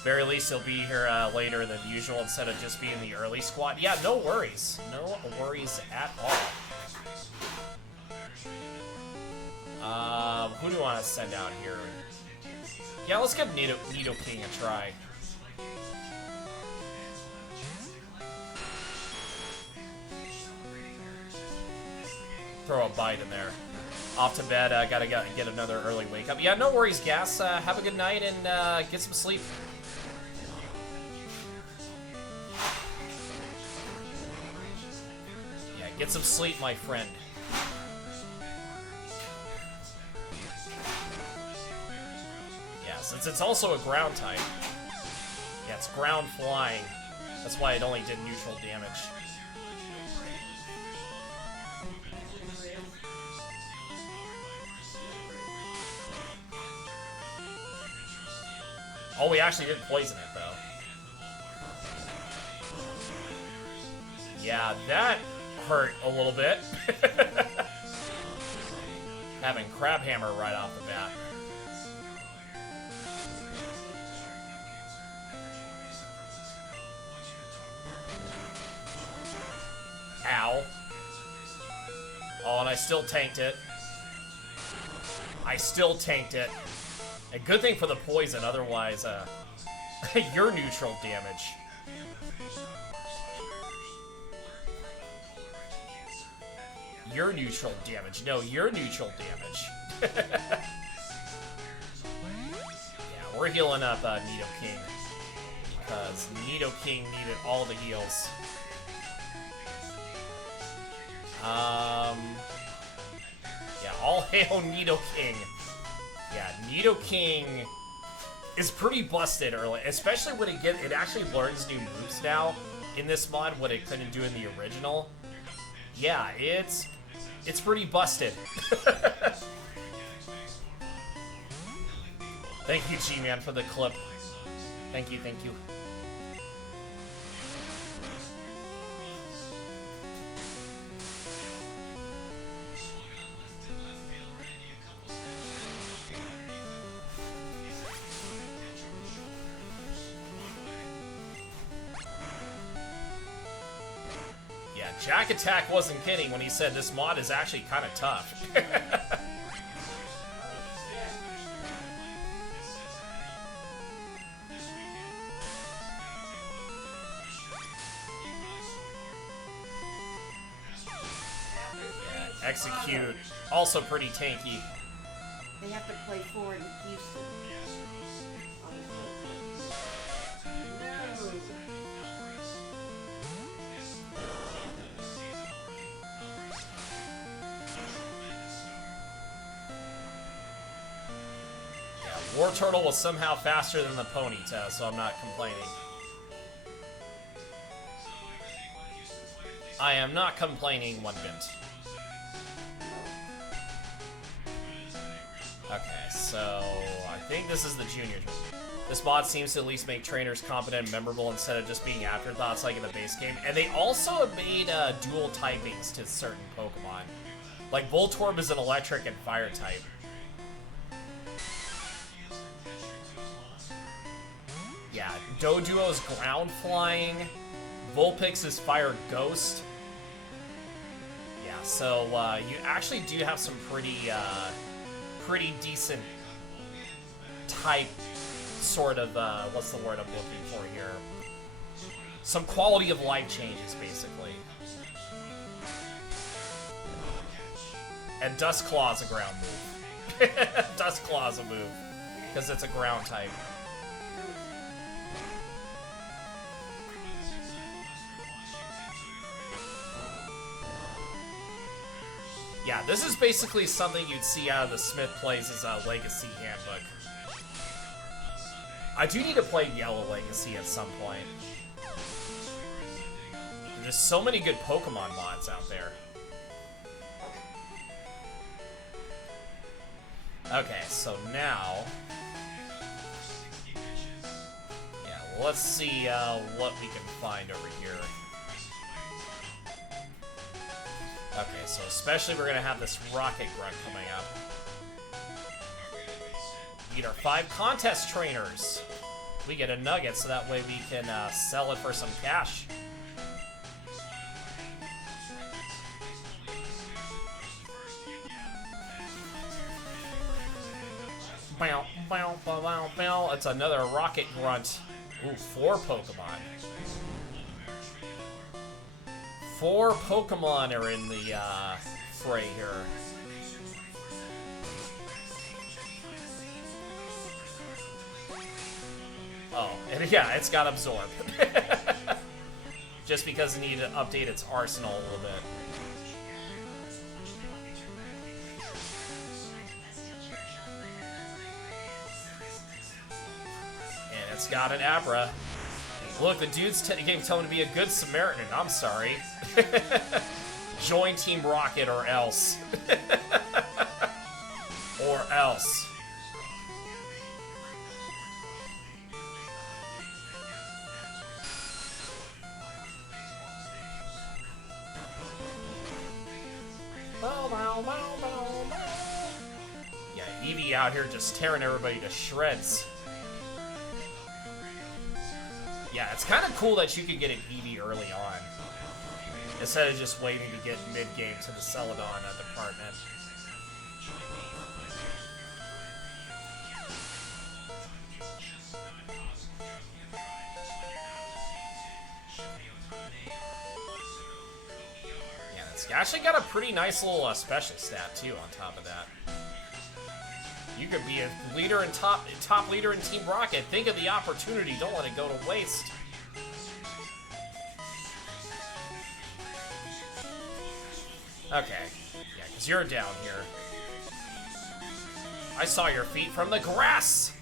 Very least he'll be here later than usual instead of just being the early squad. Yeah, no worries. No worries at all. Who do I want to send out here? Yeah, let's give Nidoking a try. Throw a bite in there. Off to bed, gotta get another early wake up. Yeah, no worries, Gas. Have a good night and get some sleep. Yeah, get some sleep, my friend. Yeah, since it's also a ground type. Yeah, it's ground flying. That's why it only did neutral damage. Oh, we actually did poison it, though. Yeah, that hurt a little bit. Having Crab Hammer right off the bat. Ow. Oh, and I still tanked it. I still tanked it. A good thing for the poison, otherwise, you're neutral damage. You're neutral damage. No, you're neutral damage. Yeah, we're healing up Nidoking. Because Nidoking needed all the heals. Yeah, all hail Nidoking. Yeah, Nidoking is pretty busted early, especially when it actually learns new moves now in this mod, what it couldn't do in the original. Yeah, it's pretty busted. Thank you, G-Man, for the clip. Thank you, thank you. Jack Attack wasn't kidding when he said this mod is actually kind of tough. Yeah, execute. Also pretty tanky. They have to play for it in Houston. No. War Turtle was somehow faster than the Ponyta, so I'm not complaining. I am not complaining one bit. Okay, so I think this is the junior. This mod seems to at least make trainers competent and memorable instead of just being afterthoughts like in the base game. And they also have made dual typings to certain Pokemon. Like Voltorb is an electric and fire type. Yeah, Doduo is ground flying. Vulpix is fire ghost. Yeah, so you actually do have some pretty decent type sort of, what's the word I'm looking for here? Some quality of life changes, basically. And Dustclaw is a ground move. Dustclaw is a move, because it's a ground type. Yeah, this is basically something you'd see out of the Smith Plays' Legacy Handbook. I do need to play Yellow Legacy at some point. There's so many good Pokemon mods out there. Okay, so now... yeah, let's see what we can find over here. Okay, so especially we're gonna have this rocket grunt coming up. Need our 5 contest trainers. We get a nugget, so that way we can sell it for some cash. Bow, bow, bow, bow, bow. It's another rocket grunt. Ooh, 4 Pokemon. 4 Pokemon are in the fray here. Oh, and yeah, it's got Absorb. Just because it needed to update its arsenal a little bit. And it's got an Abra. Look, the dude's getting told to be a good Samaritan. I'm sorry. Join Team Rocket or else. Or else. Yeah, Eevee out here just tearing everybody to shreds. Yeah, it's kind of cool that you can get an Eevee early on, instead of just waiting to get mid-game to the Celadon department. Yeah, it's actually got a pretty nice little special stat, too, on top of that. You could be a leader in top leader in Team Rocket. Think of the opportunity. Don't let it go to waste. Okay. Yeah, because you're down here. I saw your feet from the grass!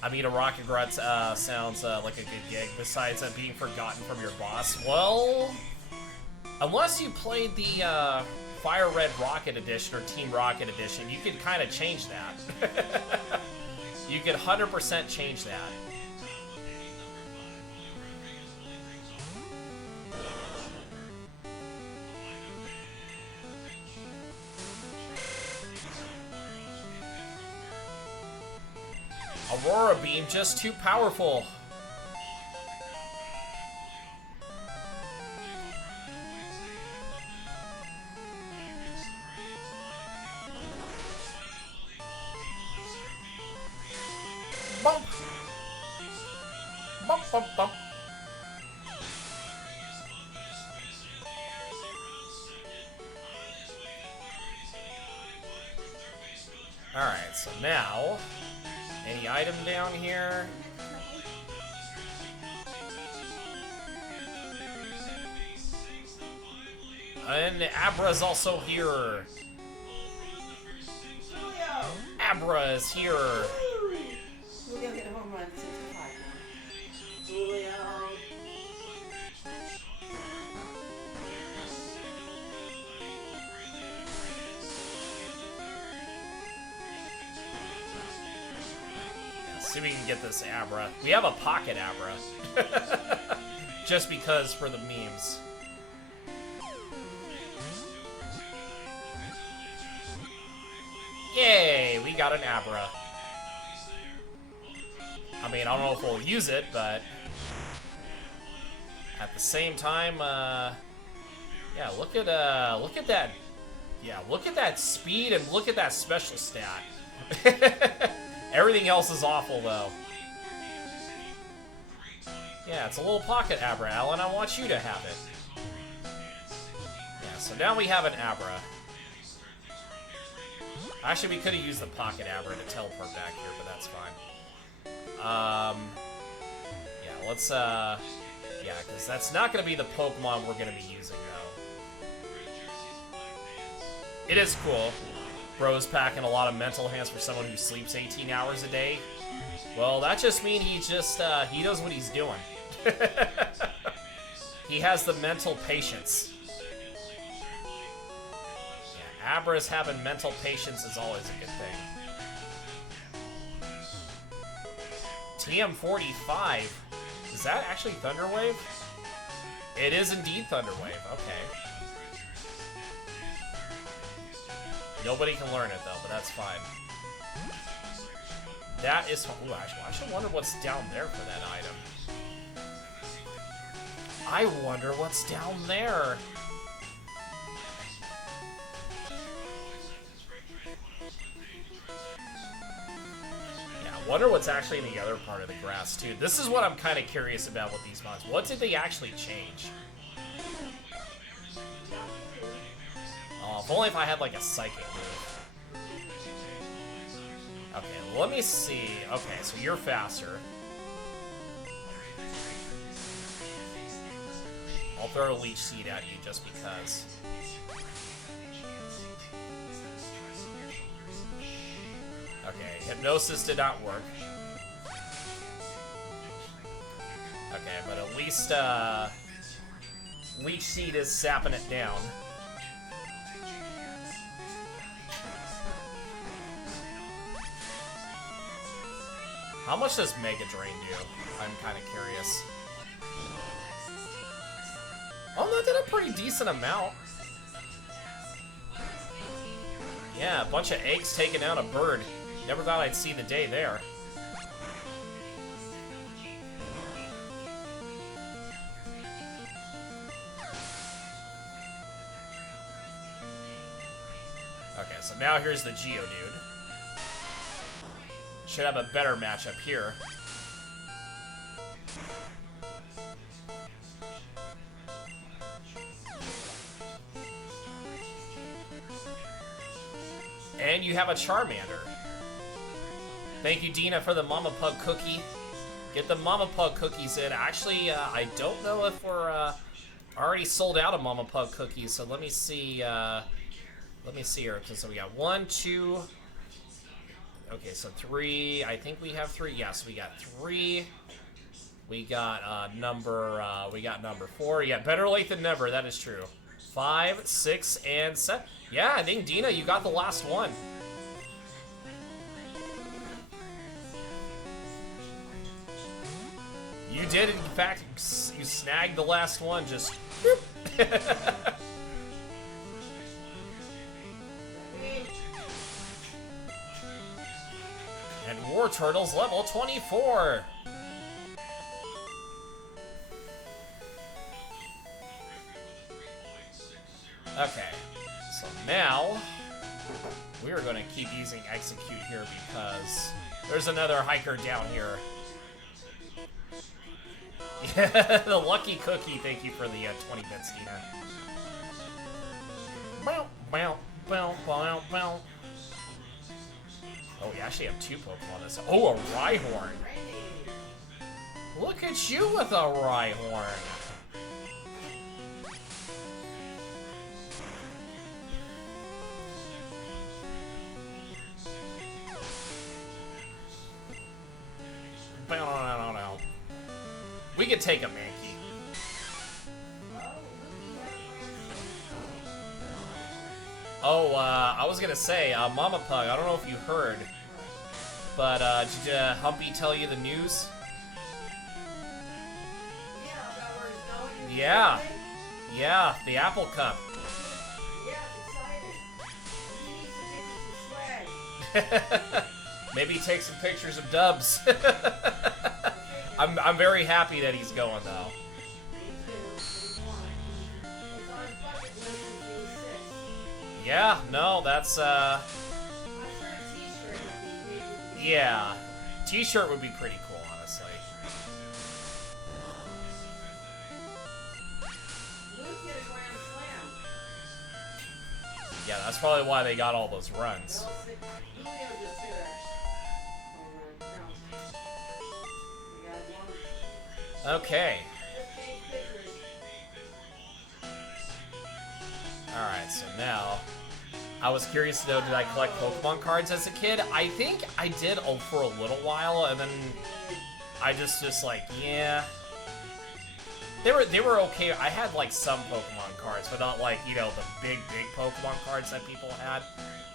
I mean, a rocket grunt sounds like a good gig, besides being forgotten from your boss. Well, unless you played the Fire Red Rocket Edition or Team Rocket Edition, you could kind of change that. You could 100% change that. Aurora Beam, just too powerful. Bump! Bump, bump, bump. Alright, so now, any item down here? And Abra's also here. Julio! Abra is here. Julio hit a home run 65 now. Julio! See if we can get this Abra. We have a pocket Abra. Just because for the memes. Yay! We got an Abra. I mean, I don't know if we'll use it, but at the same time, yeah, look at that. Yeah, look at that speed and look at that special stat. Everything else is awful, though. Yeah, it's a little pocket Abra, Alan. I want you to have it. Yeah, so now we have an Abra. Actually, we could have used the pocket Abra to teleport back here, but that's fine. Yeah, let's, yeah, because that's not going to be the Pokemon we're going to be using, though. It is cool. Bro's packing a lot of mental hands for someone who sleeps 18 hours a day. Well, that just means he knows what he's doing. He has the mental patience. Yeah, Abra's having mental patience is always a good thing. TM45. Is that actually Thunderwave? It is indeed Thunderwave. Okay. Nobody can learn it though, but that's fine. That is. Ooh, I should wonder what's down there for that item. I wonder what's down there. I wonder what's actually in the other part of the grass, too. This is what I'm kind of curious about with these mods. What did they actually change? Oh, if only if I had, like, a psychic move. Okay, let me see. Okay, so you're faster. I'll throw a Leech Seed at you just because. Okay, Hypnosis did not work. Okay, but at least, Leech Seed is sapping it down. How much does Mega Drain do? I'm kind of curious. Oh, that did a pretty decent amount. Yeah, a bunch of eggs taking out a bird. Never thought I'd see the day there. Okay, so now here's the Geodude. Should have a better matchup here. And you have a Charmander. Thank you, Dina, for the Mama Pug cookie. Get the Mama Pug cookies in. Actually, I don't know if we're already sold out of Mama Pug cookies, so let me see. Let me see here. So we got 1, 2. Okay, so 3. I think we have 3. Yes, we got 3. We got number 4. Yeah, better late than never. That is true. 5, 6, and 7. Yeah, I think Dina, you got the last one. You did, in fact, you snagged the last one, just... And War Turtle's level 24! Okay, so now we are going to keep using Execute here because there's another hiker down here. Yeah, the Lucky Cookie, thank you for the 20 bits, Dina. Bow, bow, bow, bow, bow. Oh, we actually have 2 Pokemon this. Oh, a Rhyhorn. Look at you with a Rhyhorn. No. We could take a Mankey. Oh, I was gonna say, Mama Pug, I don't know if you heard, but did Humpy tell you the news? Yeah. Yeah, the Apple Cup. Maybe take some pictures of Dubs. I'm very happy that he's going though. Yeah, no, that's yeah. T-shirt would be pretty cool, honestly. Yeah, that's probably why they got all those runs. Okay. Alright, so now, I was curious to know, did I collect Pokemon cards as a kid? I think I did for a little while, and then I just like, yeah. They were okay. I had like some Pokemon cards, but not like, you know, the big Pokemon cards that people had.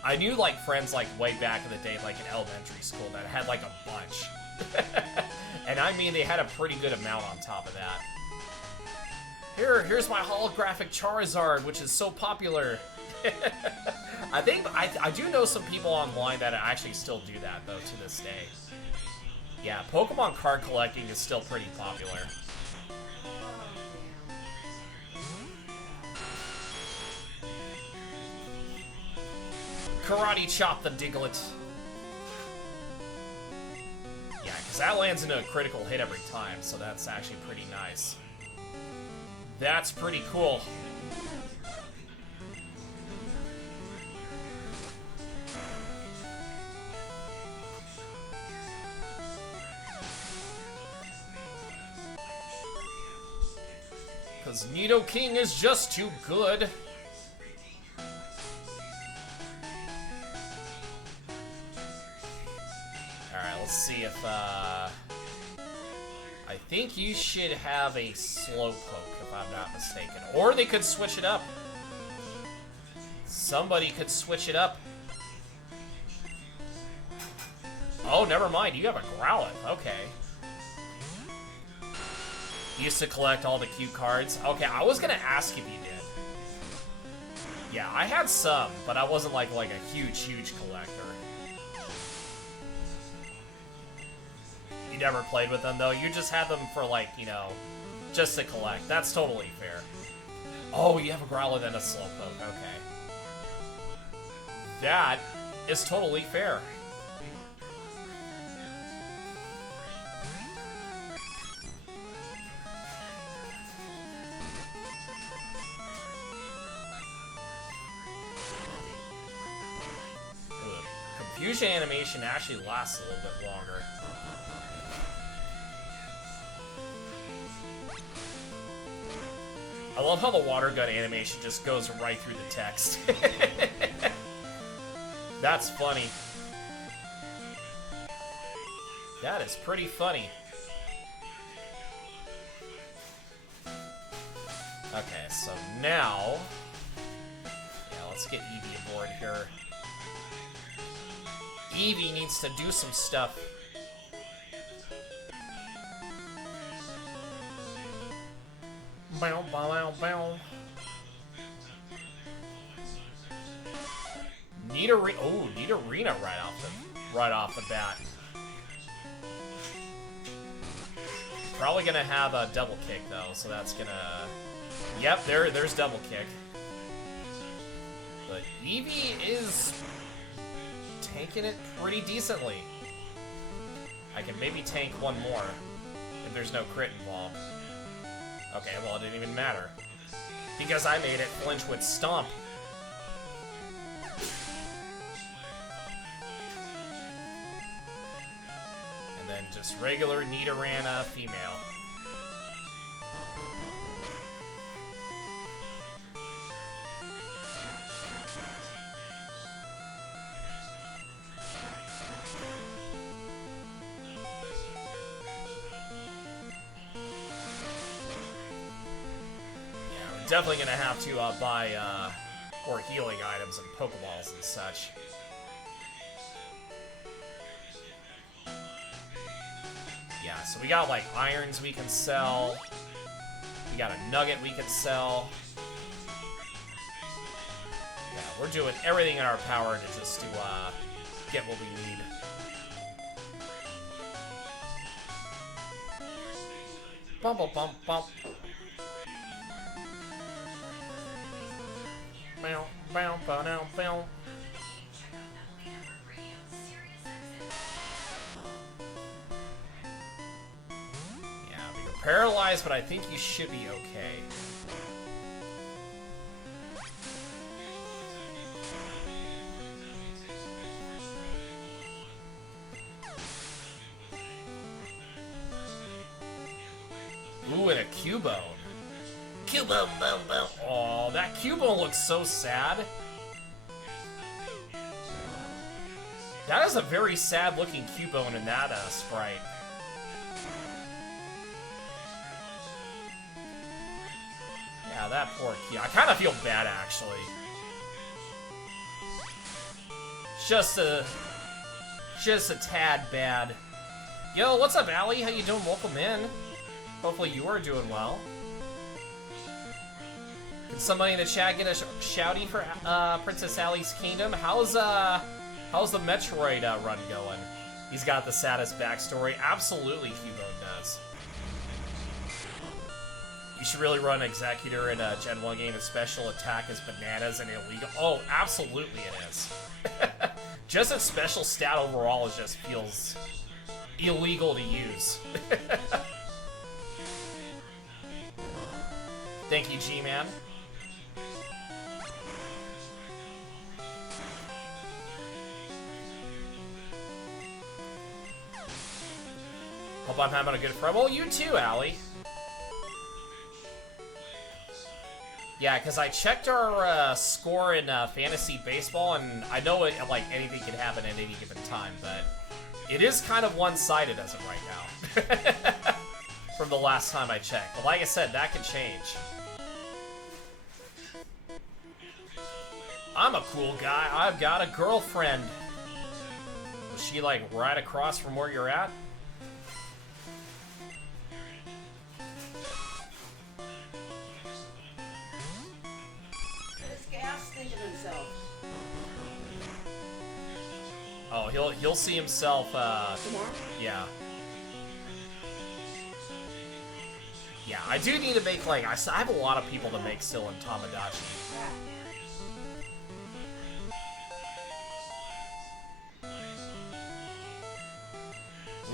I knew like friends like way back in the day, like in elementary school, that had like a bunch. And I mean, they had a pretty good amount on top of that. Here's my holographic Charizard, which is so popular. I think I do know some people online that actually still do that though to this day. Yeah, Pokemon card collecting is still pretty popular. Karate chop the Diglett. Yeah, because that lands into a critical hit every time, so that's actually pretty nice. That's pretty cool. Because Nidoking is just too good. Alright, let's see if, I think you should have a Slowpoke, if I'm not mistaken. Or they could switch it up. Somebody could switch it up. Oh, never mind, you have a Growlithe, okay. Used to collect all the cute cards. Okay, I was gonna ask if you did. Yeah, I had some, but I wasn't like a huge collector. You never played with them though? You just had them for like, you know, just to collect. That's totally fair. Oh, you have a Growlithe and a Slowpoke, okay. That is totally fair. Fusion animation actually lasts a little bit longer. I love how the water gun animation just goes right through the text. That's funny. That is pretty funny. Okay, so now... Yeah, let's get Eevee aboard here. Eevee needs to do some stuff. Bow, bow, bow. Need arena right off the bat. Probably gonna have a double kick though, so that's gonna. Yep, there's double kick. But Eevee is tanking it pretty decently. I can maybe tank one more if there's no crit involved. Okay, well it didn't even matter. Because I made it flinch with Stomp. And then just regular Nidorana female. Definitely gonna have to buy more healing items and Pokeballs and such. Yeah, so we got like irons we can sell. We got a nugget we can sell. Yeah, we're doing everything in our power to just get what we need. Bump, bump, bump, bump. Bow, bow, bow, bow, bow. Yeah, but you're paralyzed, but I think you should be okay. Ooh, and a Cubone. Cubone, boom, boom. Oh, that Cubone looks so sad. That is a very sad-looking Cubone in that sprite. Yeah, that poor Cubone. I kind of feel bad, actually. Just a tad bad. Yo, what's up, Allie? How you doing? Welcome in. Hopefully you are doing well. Can somebody in the chat get a shouty for Princess Allie's Kingdom? How's the Metroid run going? He's got the saddest backstory. Absolutely, Hubone does. You should really run Executor in a Gen 1 game, and special attack is bananas and illegal. Oh, absolutely it is. Just a special stat overall is just feels illegal to use. Thank you, G-Man. Hope I'm having a good Friday. Well, you too, Allie. Yeah, because I checked our score in fantasy baseball, and I know like anything can happen at any given time, but it is kind of one-sided as of right now. From the last time I checked. But like I said, that can change. I'm a cool guy. I've got a girlfriend. Was she like right across from where you're at? Oh, he'll see himself, Tomorrow? Yeah. Yeah, I do need to make, like, I have a lot of people to make still in Tamagotchi.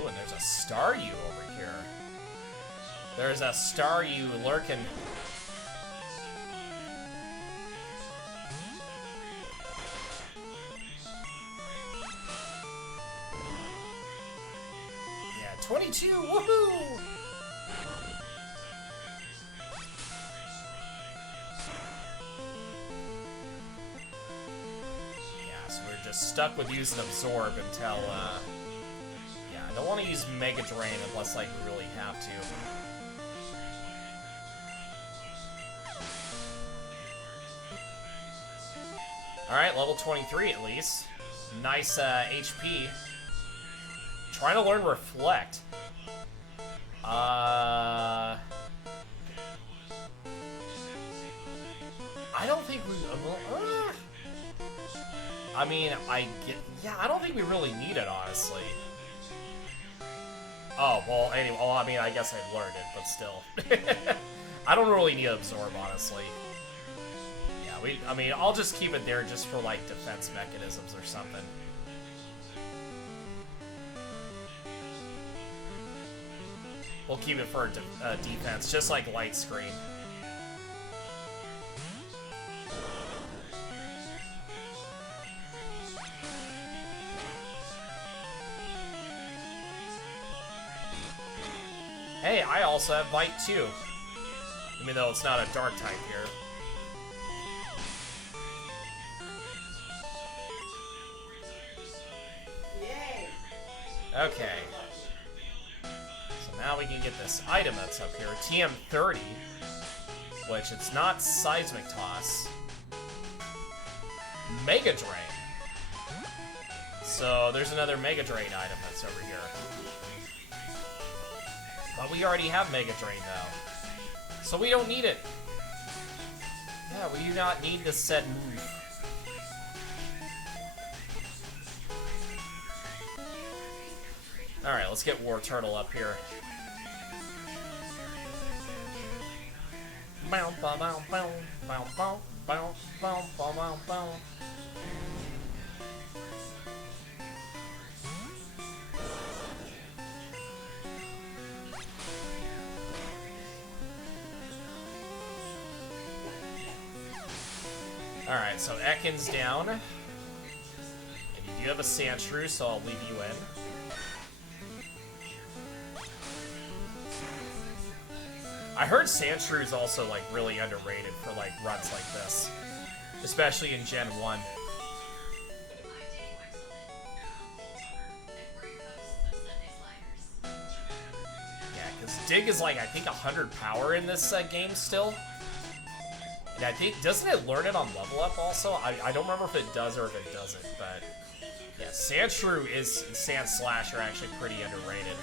Ooh, and there's a Staryu over here. There's a Staryu lurking. Yeah, 22, woohoo! Stuck with using Absorb until, yeah, I don't want to use Mega Drain unless, like, we really have to. Alright, level 23 at least. Nice, HP. Trying to learn Reflect. I don't think we... I mean, yeah, I don't think we really need it, honestly. Oh, well, anyway, well, I mean, I guess I've learned it, but still. I don't really need Absorb, honestly. Yeah, I mean, I'll just keep it there just for, like, defense mechanisms or something. We'll keep it for defense, just like Light Screen. Hey, I also have Bite too. Even though it's not a dark type here. Yay! Okay. So now we can get this item that's up here. TM30. Which it's not Seismic Toss. Mega Drain. So there's another Mega Drain item that's over here. But we already have Mega Drain, though. So we don't need it. Yeah, we do not need this set move. Alright, let's get War Turtle up here. Bow, bow, bow, bow, bow, bow, bow, bow, bow, bow, bow. Alright, so Ekans down. And you do have a Sandshrew, so I'll leave you in. I heard Sandshrew is also, like, really underrated for, like, runs like this. Especially in Gen 1. Yeah, because Dig is, like, I think 100 power in this game still. And I think, doesn't it learn it on level up also? I don't remember if it does or if it doesn't, but yeah, Sandshrew and Sand Slash are actually pretty underrated.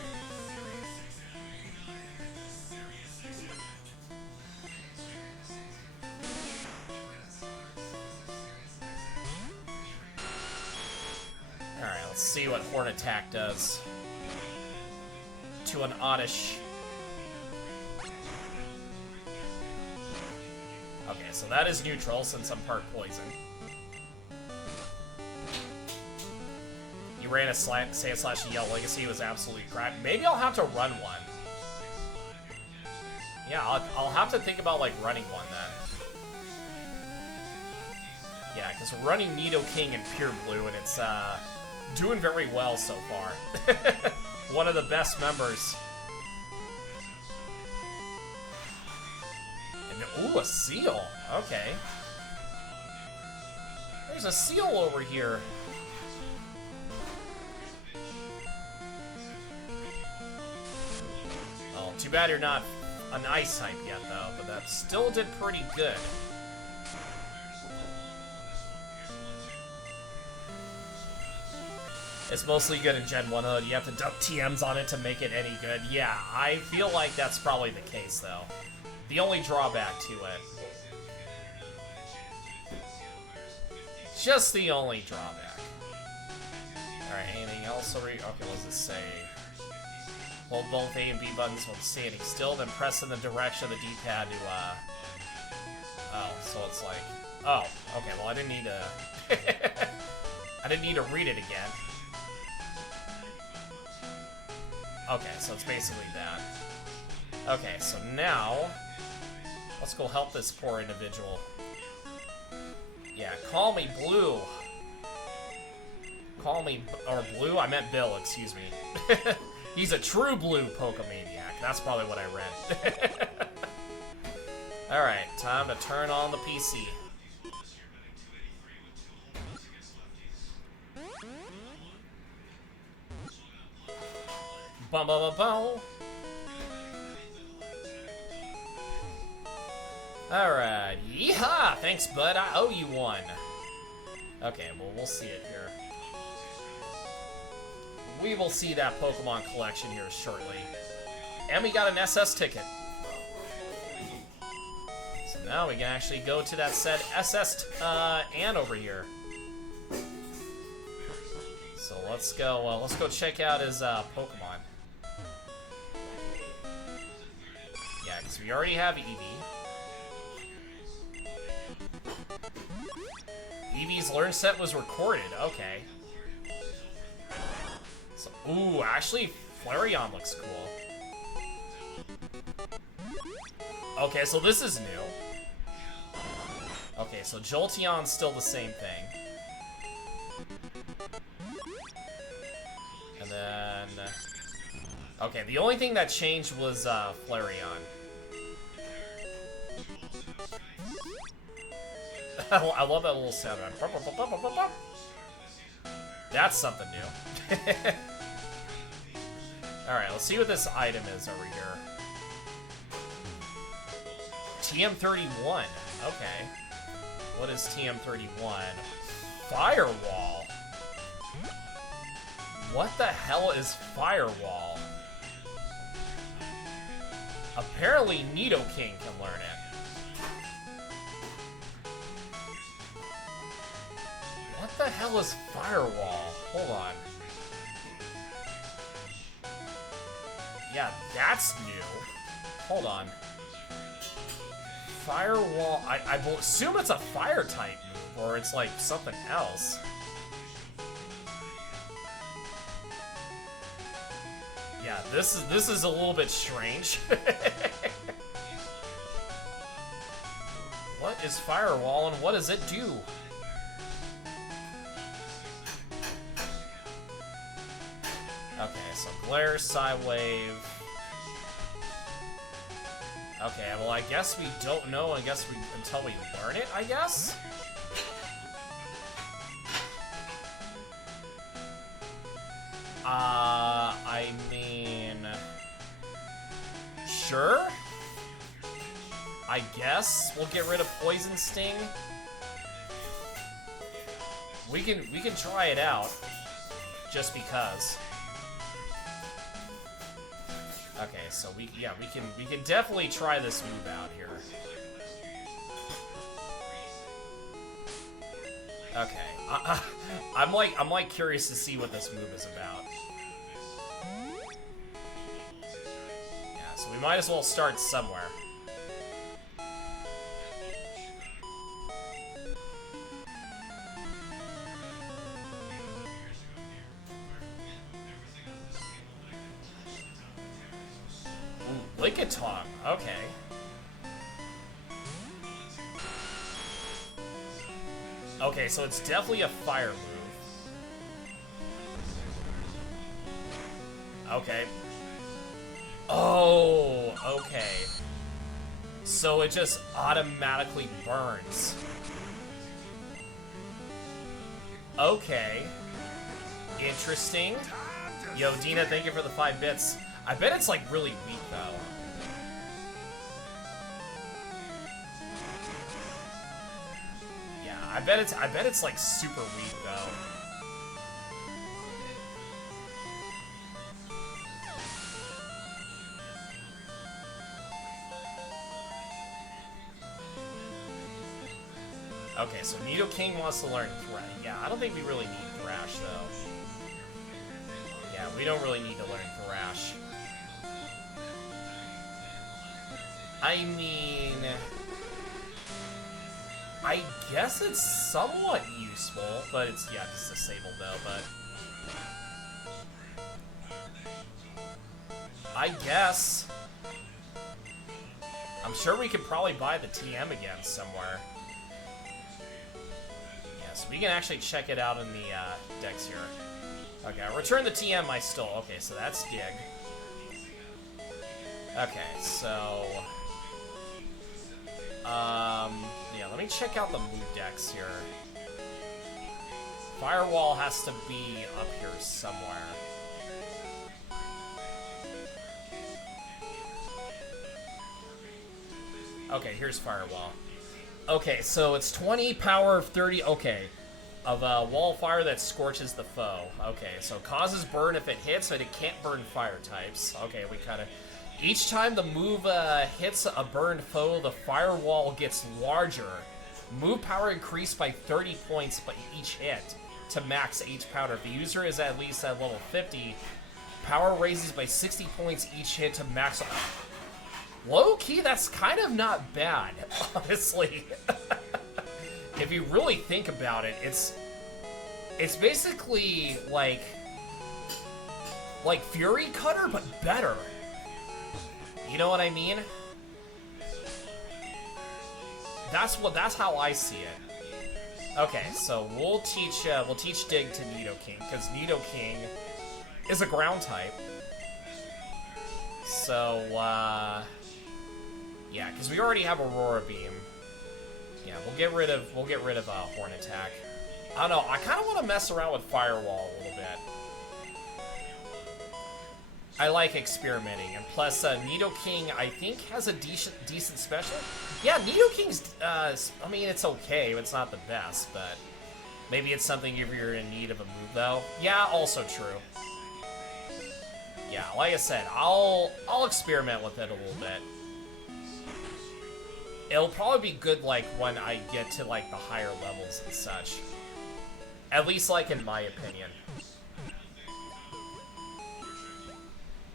see what Horn Attack does to an Oddish. Okay, so that is neutral since I'm part poison. You ran a Sand Slash Yell Legacy, was absolutely crap. Maybe I'll have to run one. Yeah, I'll have to think about, like, running one then. Yeah, because we're running Nidoking and Pure Blue, and it's, doing very well so far. One of the best members. And, ooh, a seal. Okay. There's a seal over here. Oh, too bad you're not an ice type yet, though, but that still did pretty good. It's mostly good in Gen 1. You have to dump TMs on it to make it any good. Yeah, I feel like that's probably the case, though. The only drawback to it. Just the only drawback. Alright, anything else? Okay, what does it say? Hold both A and B buttons while standing still, then press in the direction of the D-pad to, Oh, so it's like... Oh, okay, well I didn't need to... I didn't need to read it again. Okay, so it's basically that. Okay, so now... Let's go help this poor individual. Yeah, call me Blue. Call me... Or Blue? I meant Bill, excuse me. He's a true blue Pokemaniac. That's probably what I read. Alright, time to turn on the PC. Bum bum bum bum. Alright, yeehaw! Thanks, bud. I owe you one. Okay, well, we'll see it here. We will see that Pokemon collection here shortly. And we got an SS ticket. So now we can actually go to that said SS Ann over here. So let's go check out his Pokemon. Yeah, because we already have Eevee. Eevee's learn set was recorded, okay. So, ooh, actually, Flareon looks cool. Okay, so this is new. Okay, so Jolteon's still the same thing. And then... Okay, the only thing that changed was Flareon. I love that little sound. That's something new. Alright, let's see what this item is over here. TM31. Okay. What is TM31? Firewall. What the hell is Firewall? Apparently Nidoking can learn it. What the hell is Firewall? Hold on. Yeah, that's new. Hold on. Firewall... I will assume it's a fire type move, or it's like something else. Yeah, this is a little bit strange. What is Firewall and what does it do? Okay, so Glare, Psywave. Okay, well I guess we don't know until we learn it, I guess? I mean... Sure? I guess we'll get rid of Poison Sting. We can try it out. Just because. Okay, so we can definitely try this move out here. Okay, I'm like curious to see what this move is about. Yeah, so we might as well start somewhere. Lickitung, okay. Okay, so it's definitely a fire move. Okay. Oh, okay. So it just automatically burns. Okay. Interesting. Yo, Dina, thank you for the 5 bits. I bet it's, like, really weak, though. Yeah, I bet it's, like, super weak, though. Okay, so Nidoking wants to learn Thrash. Yeah, I don't think we really need Thrash, though. Yeah, we don't really need to learn Thrash. I mean... I guess it's somewhat useful, but it's, yeah, it's disabled, though, but... I guess... I'm sure we could probably buy the TM again somewhere. So we can actually check it out in the decks here. Okay, return the TM I stole. Okay, so that's Dig. Okay, so... yeah, let me check out the move decks here. Firewall has to be up here somewhere. Okay, here's Firewall. Okay, so it's 20 power of 30. Okay, of wall fire that scorches the foe. Okay, so causes burn if it hits, but it can't burn fire types. Okay, we kind of. Each time the move hits a burned foe, the firewall gets larger. Move power increased by 30 points by each hit to max H powder. If the user is at least at level 50, power raises by 60 points each hit to max. Low-key, that's kind of not bad, honestly. If you really think about it, it's basically like Fury Cutter, but better. You know what I mean? That's how I see it. Okay, so we'll teach Dig to Nidoking, because Nidoking is a ground type. So yeah, because we already have Aurora Beam. Yeah, we'll get rid of Horn Attack. I don't know. I kind of want to mess around with Firewall a little bit. I like experimenting, and plus Nidoking I think has a decent special. Yeah, Nidoking's. I mean, it's okay. It's not the best, but maybe it's something if you're in need of a move, though. Yeah, also true. Yeah, like I said, I'll experiment with it a little bit. It'll probably be good, like, when I get to, like, the higher levels and such. At least, like, in my opinion.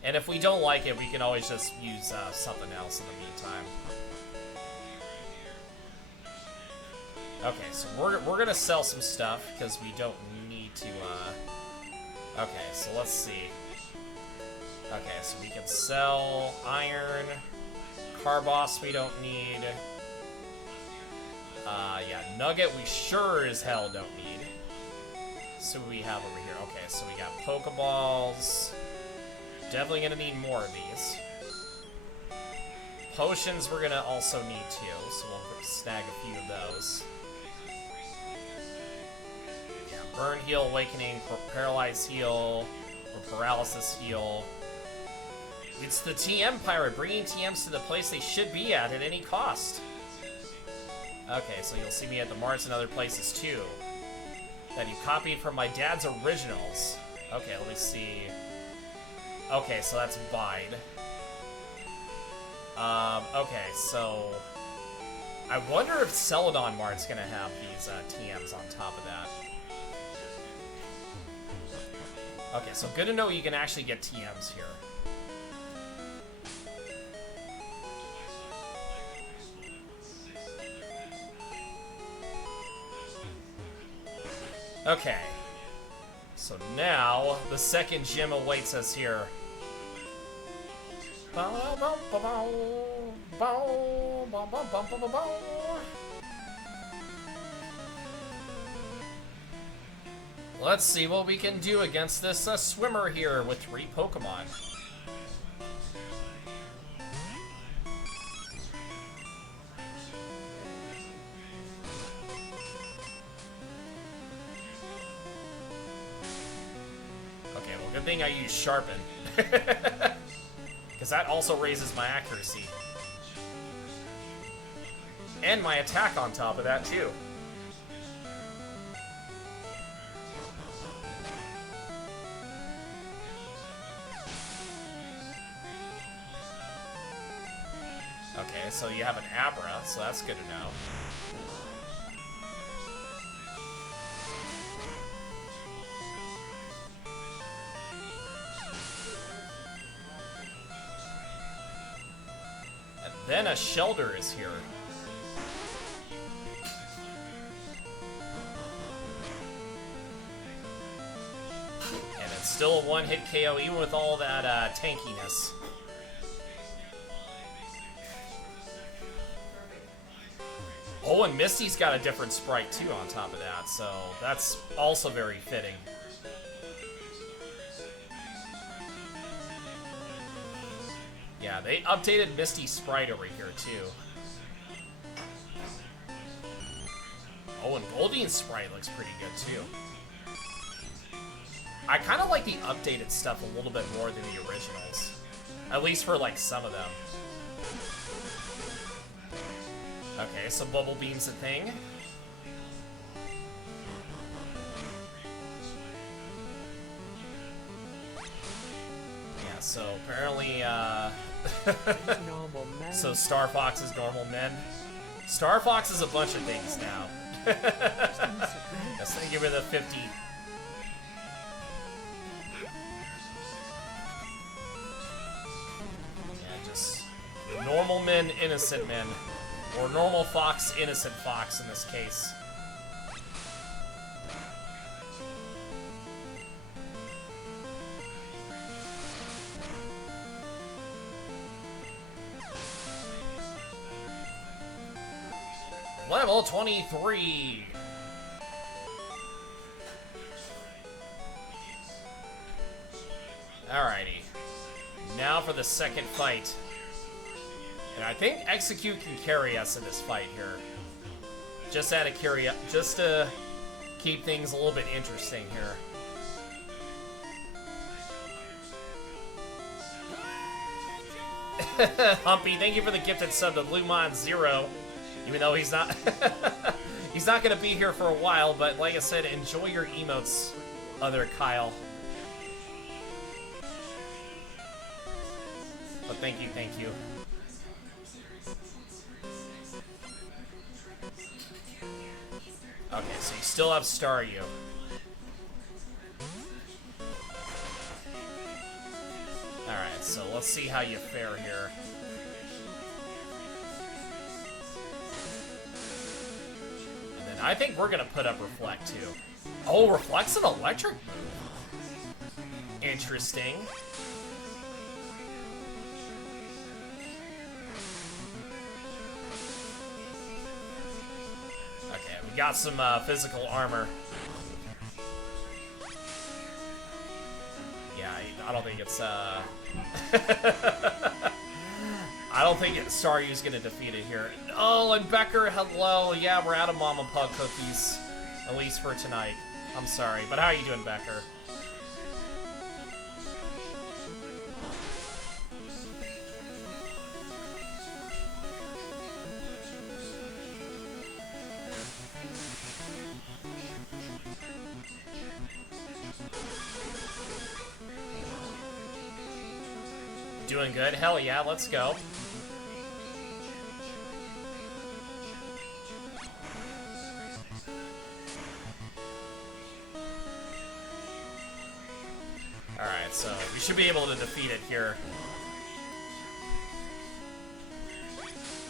And if we don't like it, we can always just use something else in the meantime. Okay, so we're gonna sell some stuff, because we don't need to, Okay, so let's see. Okay, so we can sell iron... Carboss we don't need. Yeah, Nugget we sure as hell don't need. So what we have over here. Okay, so we got Pokeballs. Definitely gonna need more of these. Potions we're gonna also need too, so we'll snag a few of those. Yeah, Burn Heal, Awakening, Paralyze Heal, or Paralysis Heal. It's the TM Pirate, bringing TMs to the place they should be at any cost. Okay, so you'll see me at the marts and other places too. That you copied from my dad's originals. Okay, let me see. Okay, so that's Bide. Okay, so... I wonder if Celadon Mart's gonna have these TMs on top of that. Okay, so good to know you can actually get TMs here. Okay. So now, the second gym awaits us here. Let's see what we can do against this swimmer here with 3 Pokemon. Okay, well, good thing I use Sharpen. Because that also raises my accuracy. And my attack on top of that, too. Okay, so you have an Abra, so that's good to know. And then a Shelter is here. And it's still a one-hit KO even with all that tankiness. Oh, and Misty's got a different sprite too on top of that, so that's also very fitting. Yeah, they updated Misty's sprite over here too. Oh, and Goldeen's sprite looks pretty good too. I kind of like the updated stuff a little bit more than the originals. At least for like some of them. Okay, so Bubble Beam's a thing. Yeah, so apparently, so Star Fox is normal men. Star Fox is a bunch of things now. Yes, thank you for the 50. Yeah, just normal men, innocent men. Or normal fox, innocent fox in this case. Level 23. Alrighty. Now for the second fight. And I think Execute can carry us in this fight here. Just out of curiosity, just to keep things a little bit interesting here. Humpy, thank you for the gifted sub to Lumon Zero. Even though he's not he's not gonna be here for a while, but like I said, enjoy your emotes, other Kyle. But thank you, thank you. Okay, so you still have Staryu. Alright, so let's see how you fare here. And then I think we're gonna put up Reflect too. Oh, Reflect's an electric move. Interesting. Okay, we got some physical armor. Yeah, I don't think it's I don't think Staryu's gonna defeat it here. Oh, and Becker, hello. Yeah, we're out of Mama Pug cookies, at least for tonight. I'm sorry, but how are you doing, Becker? Doing good? Hell yeah, let's go. should be able to defeat it here.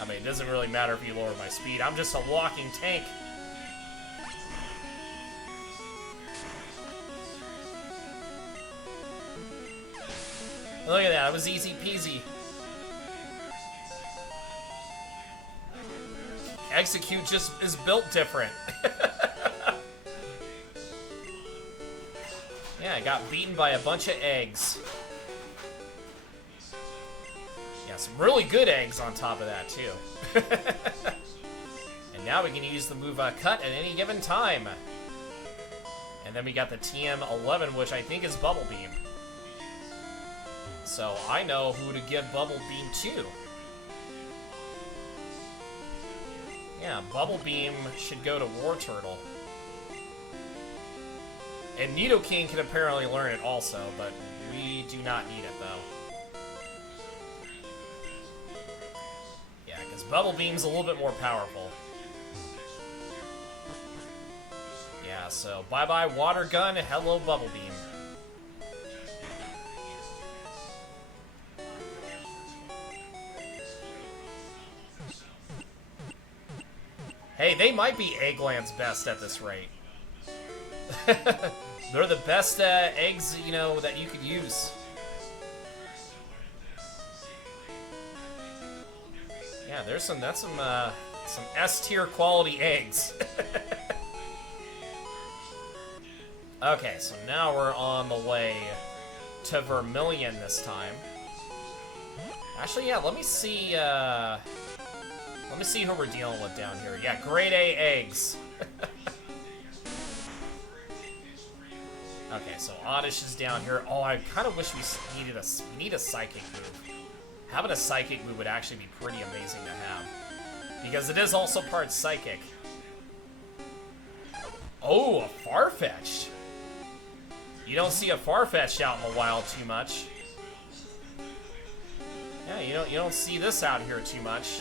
I mean, it doesn't really matter if you lower my speed. I'm just a walking tank. Look at that, it was easy peasy. Execute just is built different. Yeah, I got beaten by a bunch of eggs. Yeah, some really good eggs on top of that, too. And now we can use the move Cut at any given time. And then we got the TM11, which I think is Bubble Beam. So I know who to give Bubble Beam to. Yeah, Bubble Beam should go to War Turtle. And Nidoking can apparently learn it also, but we do not need it, though. Yeah, because Bubble Beam's a little bit more powerful. Yeah, so bye-bye Water Gun, hello Bubble Beam. Hey, they might be Eggland's best at this rate. They're the best eggs, you know, that you could use. Yeah, that's some S-tier quality eggs. Okay, so now we're on the way to Vermilion this time. Actually, yeah, let me see who we're dealing with down here. Yeah, grade A eggs. Okay, so Oddish is down here. Oh, I kind of wish we need a psychic move. Having a psychic move would actually be pretty amazing to have. Because it is also part psychic. Oh, a Farfetch'd. You don't see a Farfetch'd out in the wild too much. Yeah, you don't see this out here too much.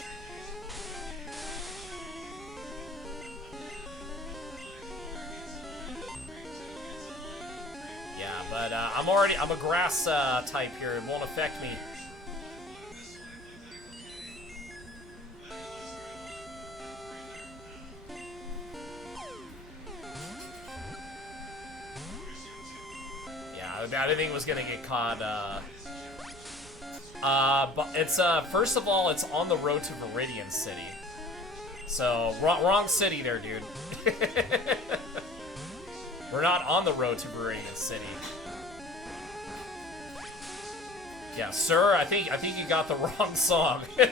Yeah, but I'm a grass type here. It won't affect me. Yeah, I didn't think it was gonna get caught. But it's first of all, it's on the road to Viridian City. So wrong city there, dude. We're not on the road to Viridian City. Yeah, sir, I think you got the wrong song. Yeah,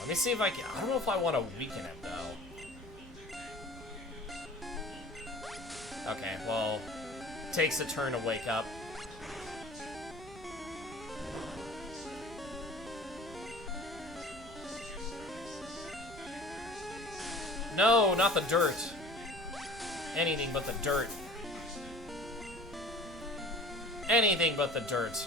let me see if I can. I don't know if I want to weaken it though. Okay, well, takes a turn to wake up. No, not the dirt. Anything but the dirt. Anything but the dirt.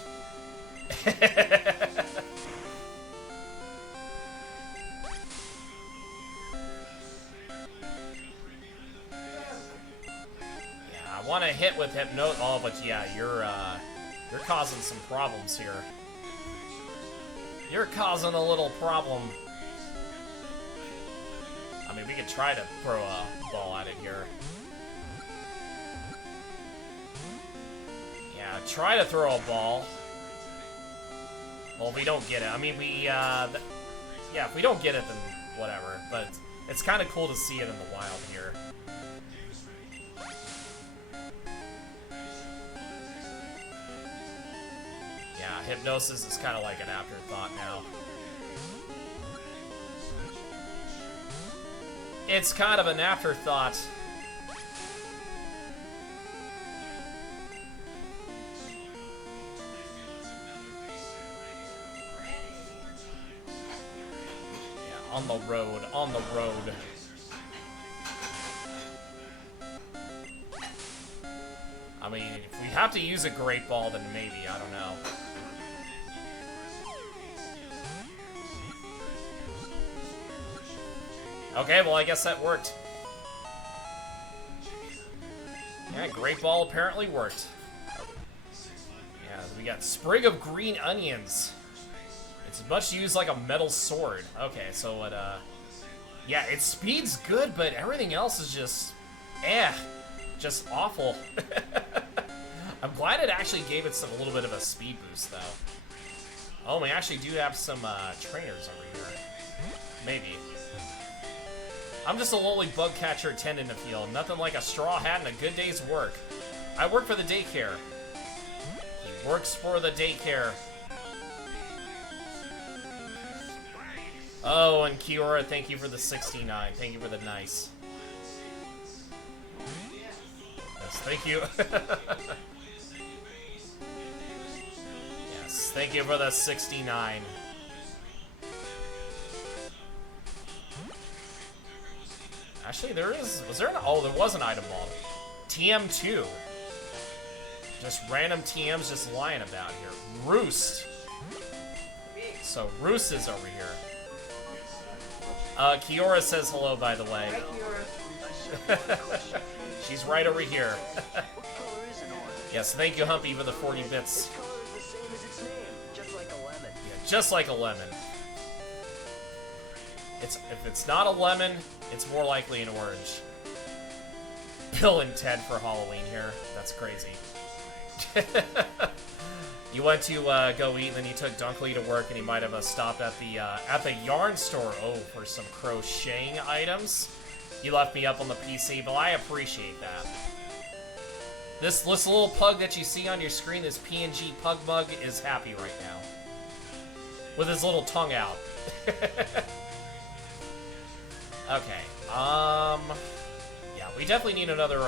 I want to hit with Hypno. Oh, but yeah, you're causing some problems here. You're causing a little problem. I mean, we could try to throw a ball at it here. Yeah, try to throw a ball. Well, if we don't get it, I mean, yeah, if we don't get it, then whatever. But it's kind of cool to see it in the wild here. Yeah, Hypnosis is kind of like an afterthought now. It's kind of an afterthought. Yeah, on the road, on the road. I mean, if we have to use a Great Ball, then maybe, I don't know. Okay, well, I guess that worked. Yeah, Great Ball apparently worked. Yeah, we got Sprig of Green Onions. It's much used like a metal sword. Okay, so it, yeah, its speed's good, but everything else is just, just awful. I'm glad it actually gave it a little bit of a speed boost, though. Oh, we actually do have some trainers over here. Maybe. I'm just a lowly bug catcher attendant in the field. Nothing like a straw hat and a good day's work. I work for the daycare. He works for the daycare. Oh, and Kiora, thank you for the 69. Thank you for the nice. Yes, thank you. Yes, thank you for the 69. Actually, there was an item vault. TM2. Just random TMs just lying about here. Roost. So, Roost is over here. Kiora says hello, by the way. Hi, Kiora. She's right over here. Yes, thank you, Humpy, for the 40 bits. Yeah, just like a lemon. If it's not a lemon, it's more likely an orange. Bill and Ted for Halloween here. That's crazy. You went to go eat, and then you took Dunkley to work, and he might have stopped at the yarn store. Oh, for some crocheting items. You left me up on the PC, but I appreciate that. This little pug that you see on your screen, this PNG pug mug, is happy right now. With his little tongue out. Okay, yeah, we definitely need another,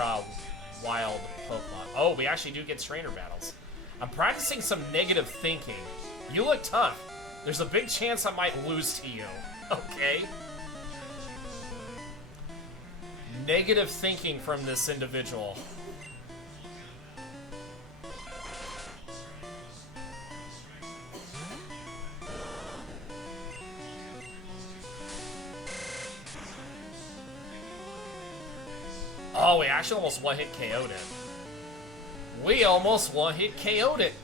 wild Pokemon. Oh, we actually do get trainer battles. I'm practicing some negative thinking. You look tough. There's a big chance I might lose to you. Okay? Negative thinking from this individual. Oh, we actually almost one-hit KO'd it. We almost one-hit KO'd it.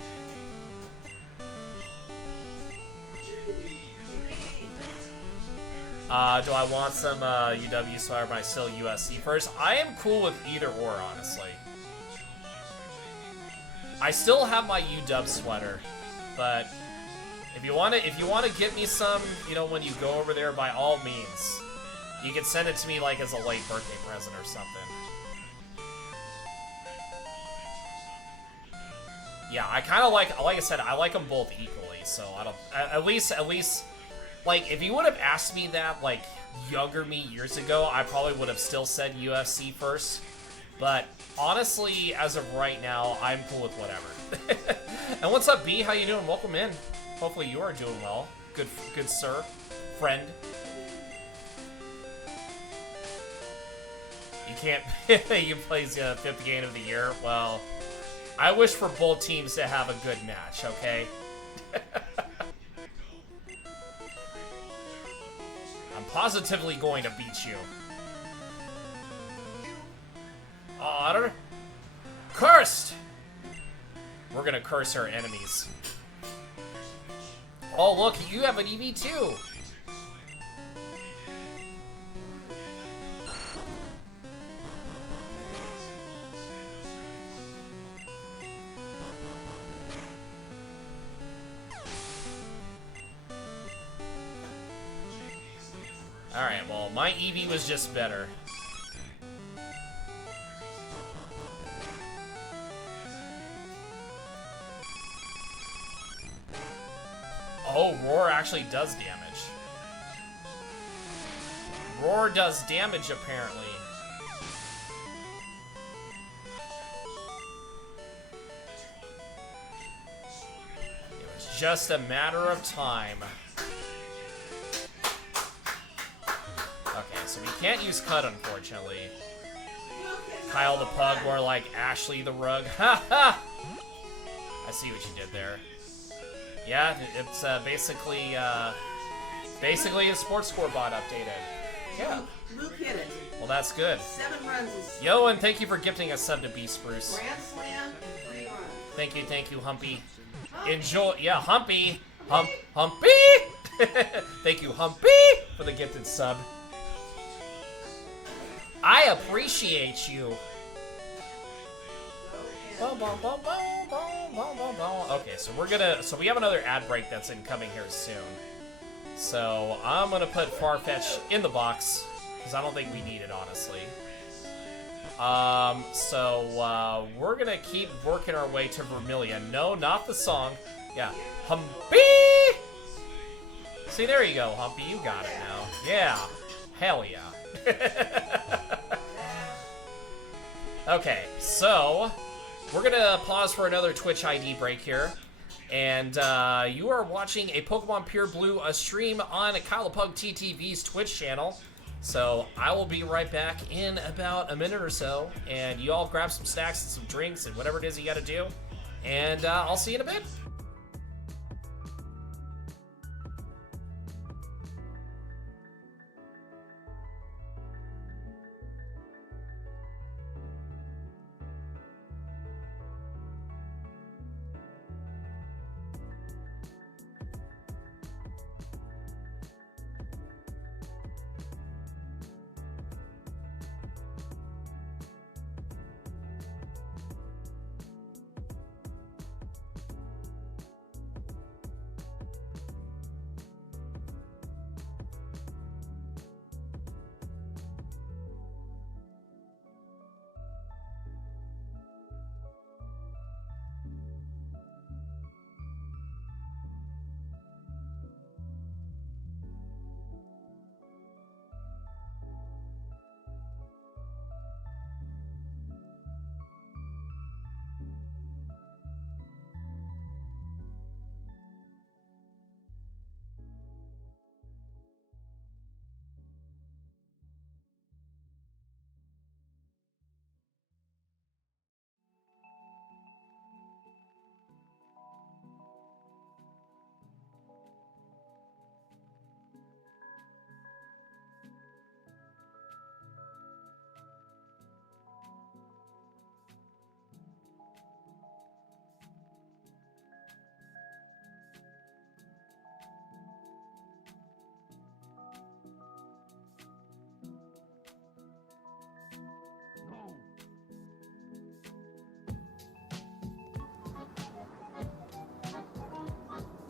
Do I want some UW sweater, but I still USC first? I am cool with either or, honestly. I still have my UW sweater, but if you wanna get me some, you know, when you go over there, by all means, you can send it to me like as a late birthday present or something. Yeah, I kind of like I said, I like them both equally, so I don't, at least, like, if you would have asked me that, like, younger me years ago, I probably would have still said UFC first, but honestly, as of right now, I'm cool with whatever. And what's up, B? How you doing? Welcome in. Hopefully you are doing well. Good sir. Friend. You can't, you plays the 5th game of the year, well, I wish for both teams to have a good match, okay? I'm positively going to beat you. Otter. Cursed! We're gonna curse our enemies. Oh, look, you have an EV too! Alright, well, my Eevee was just better. Oh, Roar actually does damage. Roar does damage, apparently. It was just a matter of time. Okay, so we can't use Cut, unfortunately. Kyle the Pug, more like Ashley the Rug. Ha ha! I see what you did there. Yeah, it's basically a sports score bot updated. Yeah. Luke hit it. Well, that's good. 7 runs is Yo, and thank you for gifting a sub to Beast Spruce. grand slam, 3 runs. Thank you, Humpy. Humpy. Enjoy, yeah, Humpy. Humpy. Thank you, Humpy, for the gifted sub. I appreciate you. Okay, so we have another ad break that's incoming here soon. So I'm gonna put Farfetch in the box because I don't think we need it, honestly. So we're gonna keep working our way to Vermilion. No, not the song. Yeah, Humpy. See, there you go, Humpy. You got it now. Yeah, hell yeah. Okay, so we're gonna pause for another Twitch ID break here, and you are watching a Pokemon Pure Blue stream on KyleThePugTTV's Twitch channel. So I will be right back in about a minute or so, and you all grab some snacks and some drinks and whatever it is you gotta do, and I'll see you in a bit.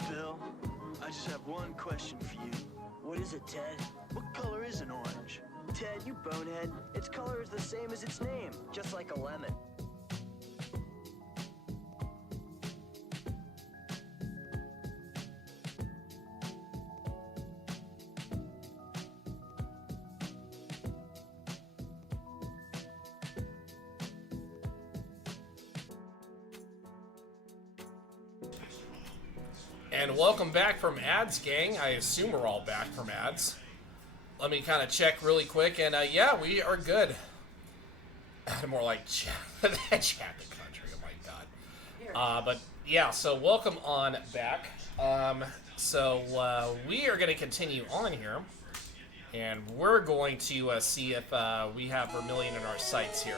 Bill, I just have one question for you. What is it, Ted? What color is an orange? Ted, you bonehead. Its color is the same as its name, just like a lemon. And welcome back from ads, gang. I assume we're all back from ads. Let me kind of check really quick, and yeah, we are good. More like chat the country. Oh my god. But yeah, so welcome on back. So we are going to continue on here, and we're going to see if we have Vermilion in our sights here,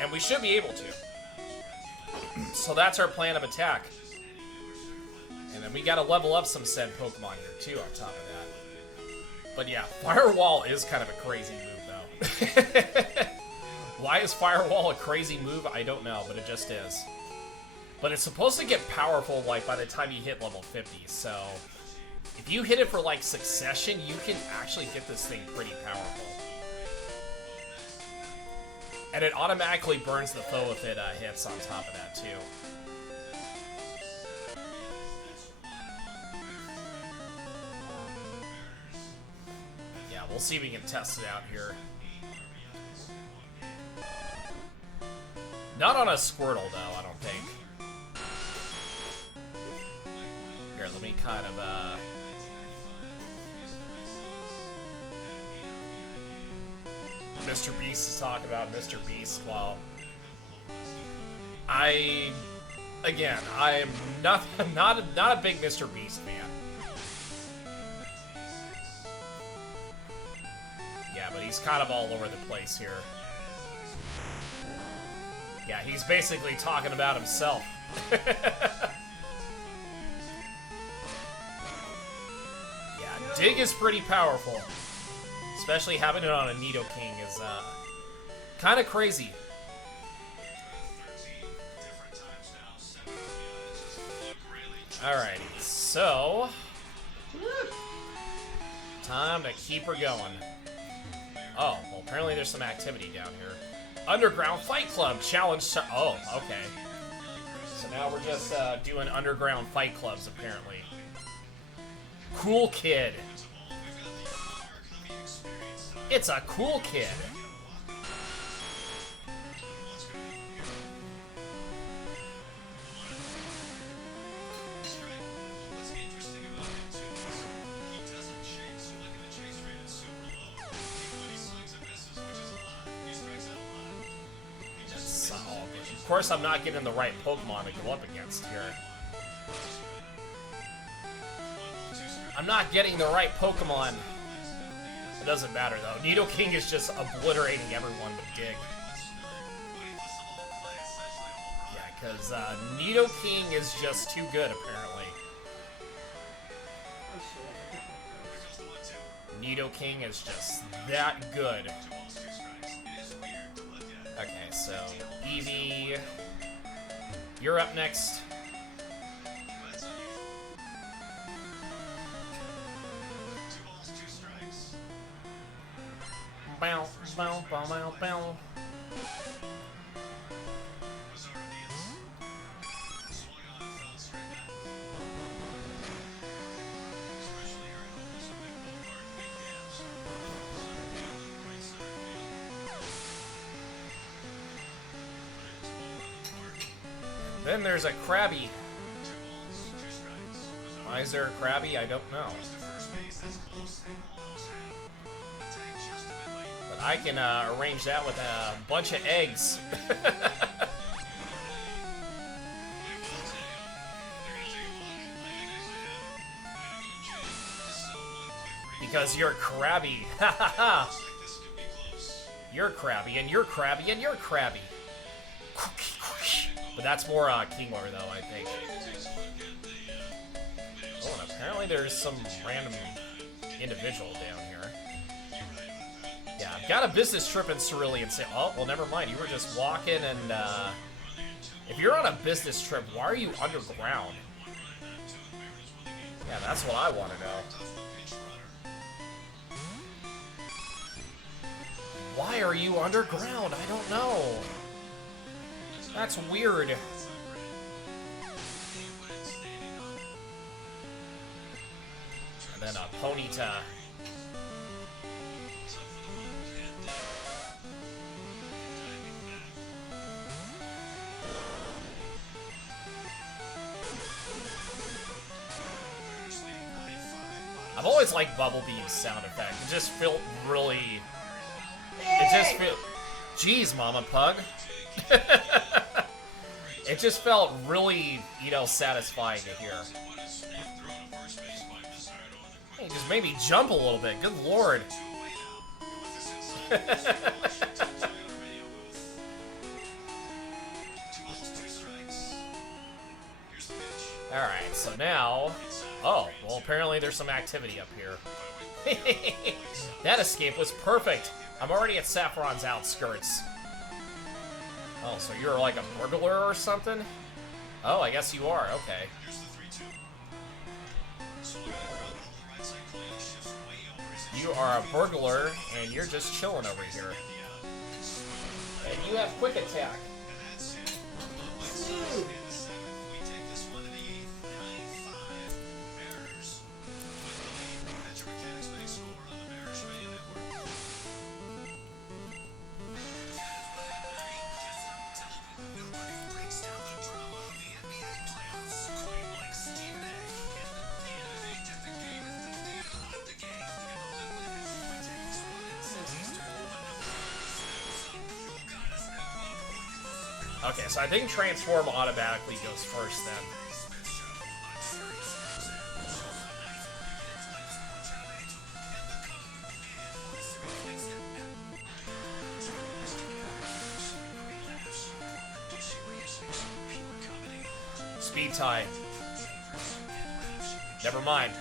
and we should be able to. So that's our plan of attack. And then we gotta level up some said Pokemon here too on top of that. But yeah, Firewall is kind of a crazy move though. Why is Firewall a crazy move? I don't know, but it just is. But it's supposed to get powerful like by the time you hit level 50, so if you hit it for like succession, you can actually get this thing pretty powerful. And it automatically burns the foe if it hits on top of that too. We'll see if we can test it out here. Not on a Squirtle, though, I don't think. Here, let me kind of, Mr. Beast is talking about Mr. Beast. Well, I'm not a big Mr. Beast fan. Yeah, he's kind of all over the place here. Yeah, he's basically talking about himself. Yeah, Dig is pretty powerful. Especially having it on a Nidoking is kind of crazy. Alrighty, so time to keep her going. Oh, well, apparently there's some activity down here. Underground Fight Club challenge. Oh, okay. So now we're just doing underground fight clubs, apparently. Cool kid. It's a cool kid. Of course, I'm not getting the right Pokemon to go up against here. I'm not getting the right Pokemon. It doesn't matter, though. Nidoking is just obliterating everyone with Dig. Yeah, because Nidoking is just too good, apparently. Nidoking is just that good. Okay, so Eevee, you're up next. Bow, bow, bow, bow, bow. Then there's a Krabby. Why is there a Krabby? I don't know. But I can arrange that with a bunch of eggs. Because you're Krabby. Ha ha ha. You're Krabby, and you're Krabby, and you're Krabby. But that's more Kingler, though, I think. Oh, and apparently there's some random individual down here. Yeah, I've got a business trip in Cerulean City. Oh, well, never mind. You were just walking, and if you're on a business trip, why are you underground? Yeah, that's what I want to know. Why are you underground? I don't know. That's weird. And then a Ponyta. I've always liked Bubblebeam's sound effect. It just felt really... It just felt... Jeez, Mama Pug. It just felt really, you know, satisfying to hear. It just made me jump a little bit. Good lord. Alright, so now... Oh, well, apparently there's some activity up here. That escape was perfect. I'm already at Saffron's outskirts. Oh, so you're like a burglar or something? Oh, I guess you are. Okay. You are a burglar, and you're just chilling over here. And you have quick attack. Okay, so I think Transform automatically goes first then. speed tie. Never mind.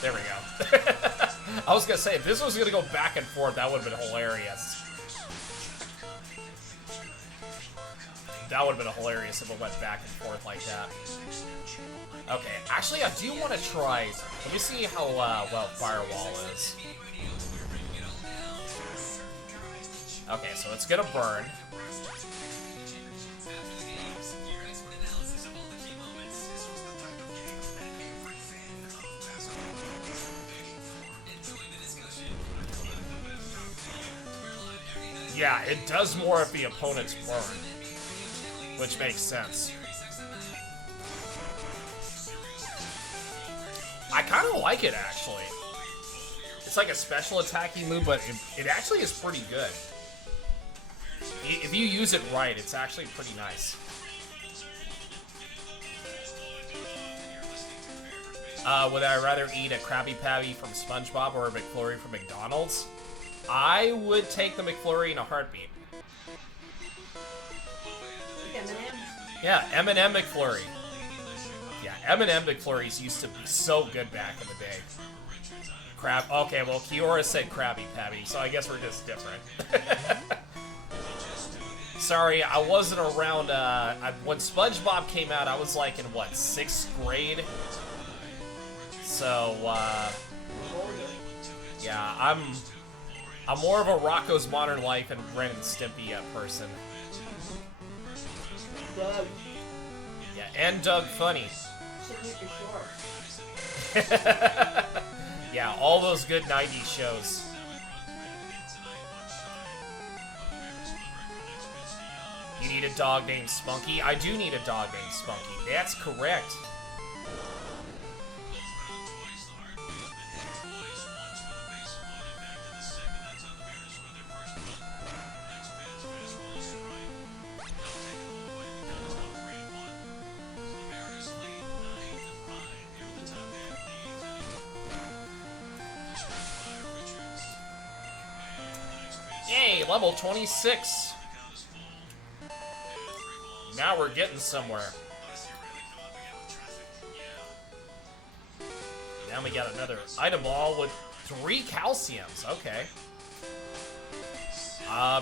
There we go. I was gonna say, if this was gonna go back and forth, that would have been hilarious. That would have been hilarious if it went back and forth like that. Okay, actually, I do want to try. Let me see how well Firewall is. Okay, so it's gonna burn. Yeah, it does more if the opponent's burn, which makes sense. I kind of like it, actually. It's like a special attacking move, but it actually is pretty good. If you use it right, it's actually pretty nice. Would I rather eat a Krabby Patty from SpongeBob or a McFlurry from McDonald's? I would take the McFlurry in a heartbeat. M&M. Yeah, M&M McFlurry. Yeah, M&M McFlurries used to be so good back in the day. Okay, well, Kiora said Krabby Patty, so I guess we're just different. Sorry, I wasn't around, when SpongeBob came out, I was like in, what, 6th grade? So, yeah, I'm more of a Rocco's Modern Life and Ren and Stimpy person. Doug. Yeah, and Doug Funny. Should keep your shorts. Yeah, all those good 90s shows. You need a dog named Spunky? I do need a dog named Spunky. That's correct. Yay, level 26. Now we're getting somewhere. Now we got another item ball with 3 calciums. Okay.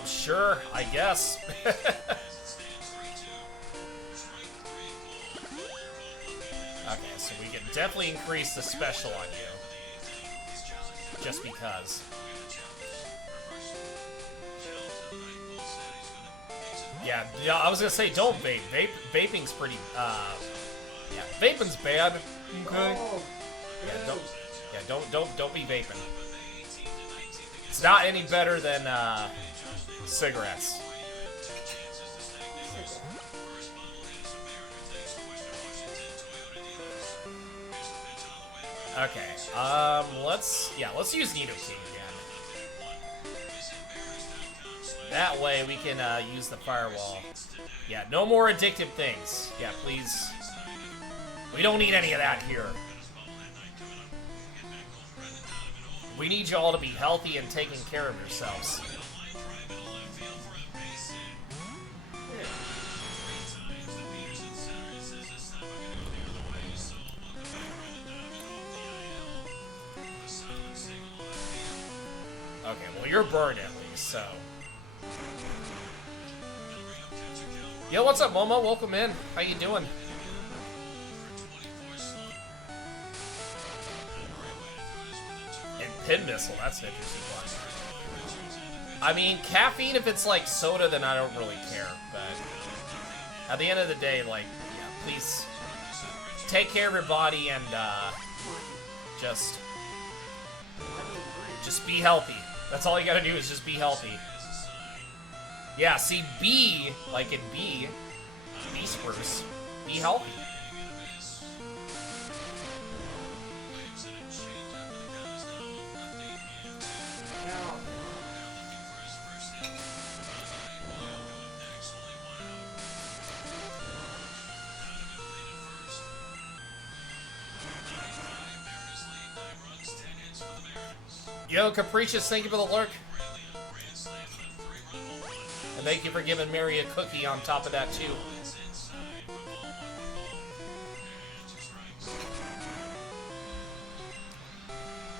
Sure, I guess. Okay, so we can definitely increase the special on you. Just because. Yeah, I was gonna say don't vape. Vaping's pretty. Yeah, vaping's bad. Okay. Oh, Don't be vaping. It's not any better than cigarettes. Okay. Let's use Nidoking again. That way we can use the firewall. Yeah, no more addictive things. Yeah, please. We don't need any of that here. We need you all to be healthy and taking care of yourselves. Okay, well you're burned at least, so. Yo, what's up, Momo? Welcome in. How you doing? And Pin Missile, that's an interesting one. I mean, caffeine, if it's like soda, then I don't really care, but at the end of the day, like, yeah, please take care of your body and just be healthy. That's all you gotta do is just be healthy. Yeah, see, B, like in B spruce, be healthy. Yo, Capricious, thank you for the lurk. thank you for giving Mary a cookie on top of that, too.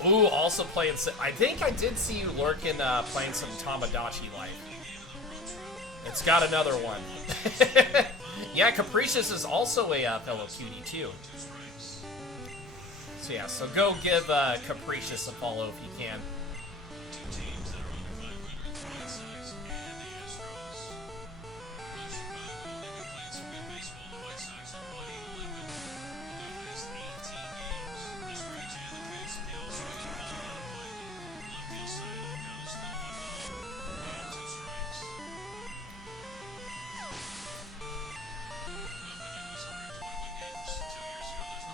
Ooh, also playing... I think I did see you lurking playing some Tamagotchi Life. It's got another one. Yeah, Capricious is also a fellow cutie, too. So yeah, so go give Capricious a follow if you can.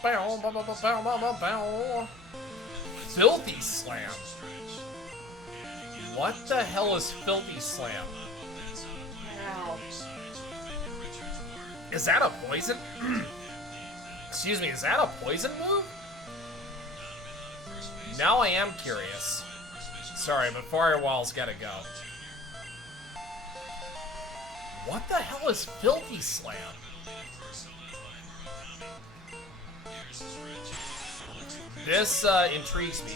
Bow, bow, bow, bow, bow, bow, bow. Filthy Slam. What the hell is Filthy Slam? Ow. Is that a poison? Excuse me, is that a poison move? Now I am curious. Sorry, but Firewall's gotta go. What the hell is Filthy Slam? This intrigues me.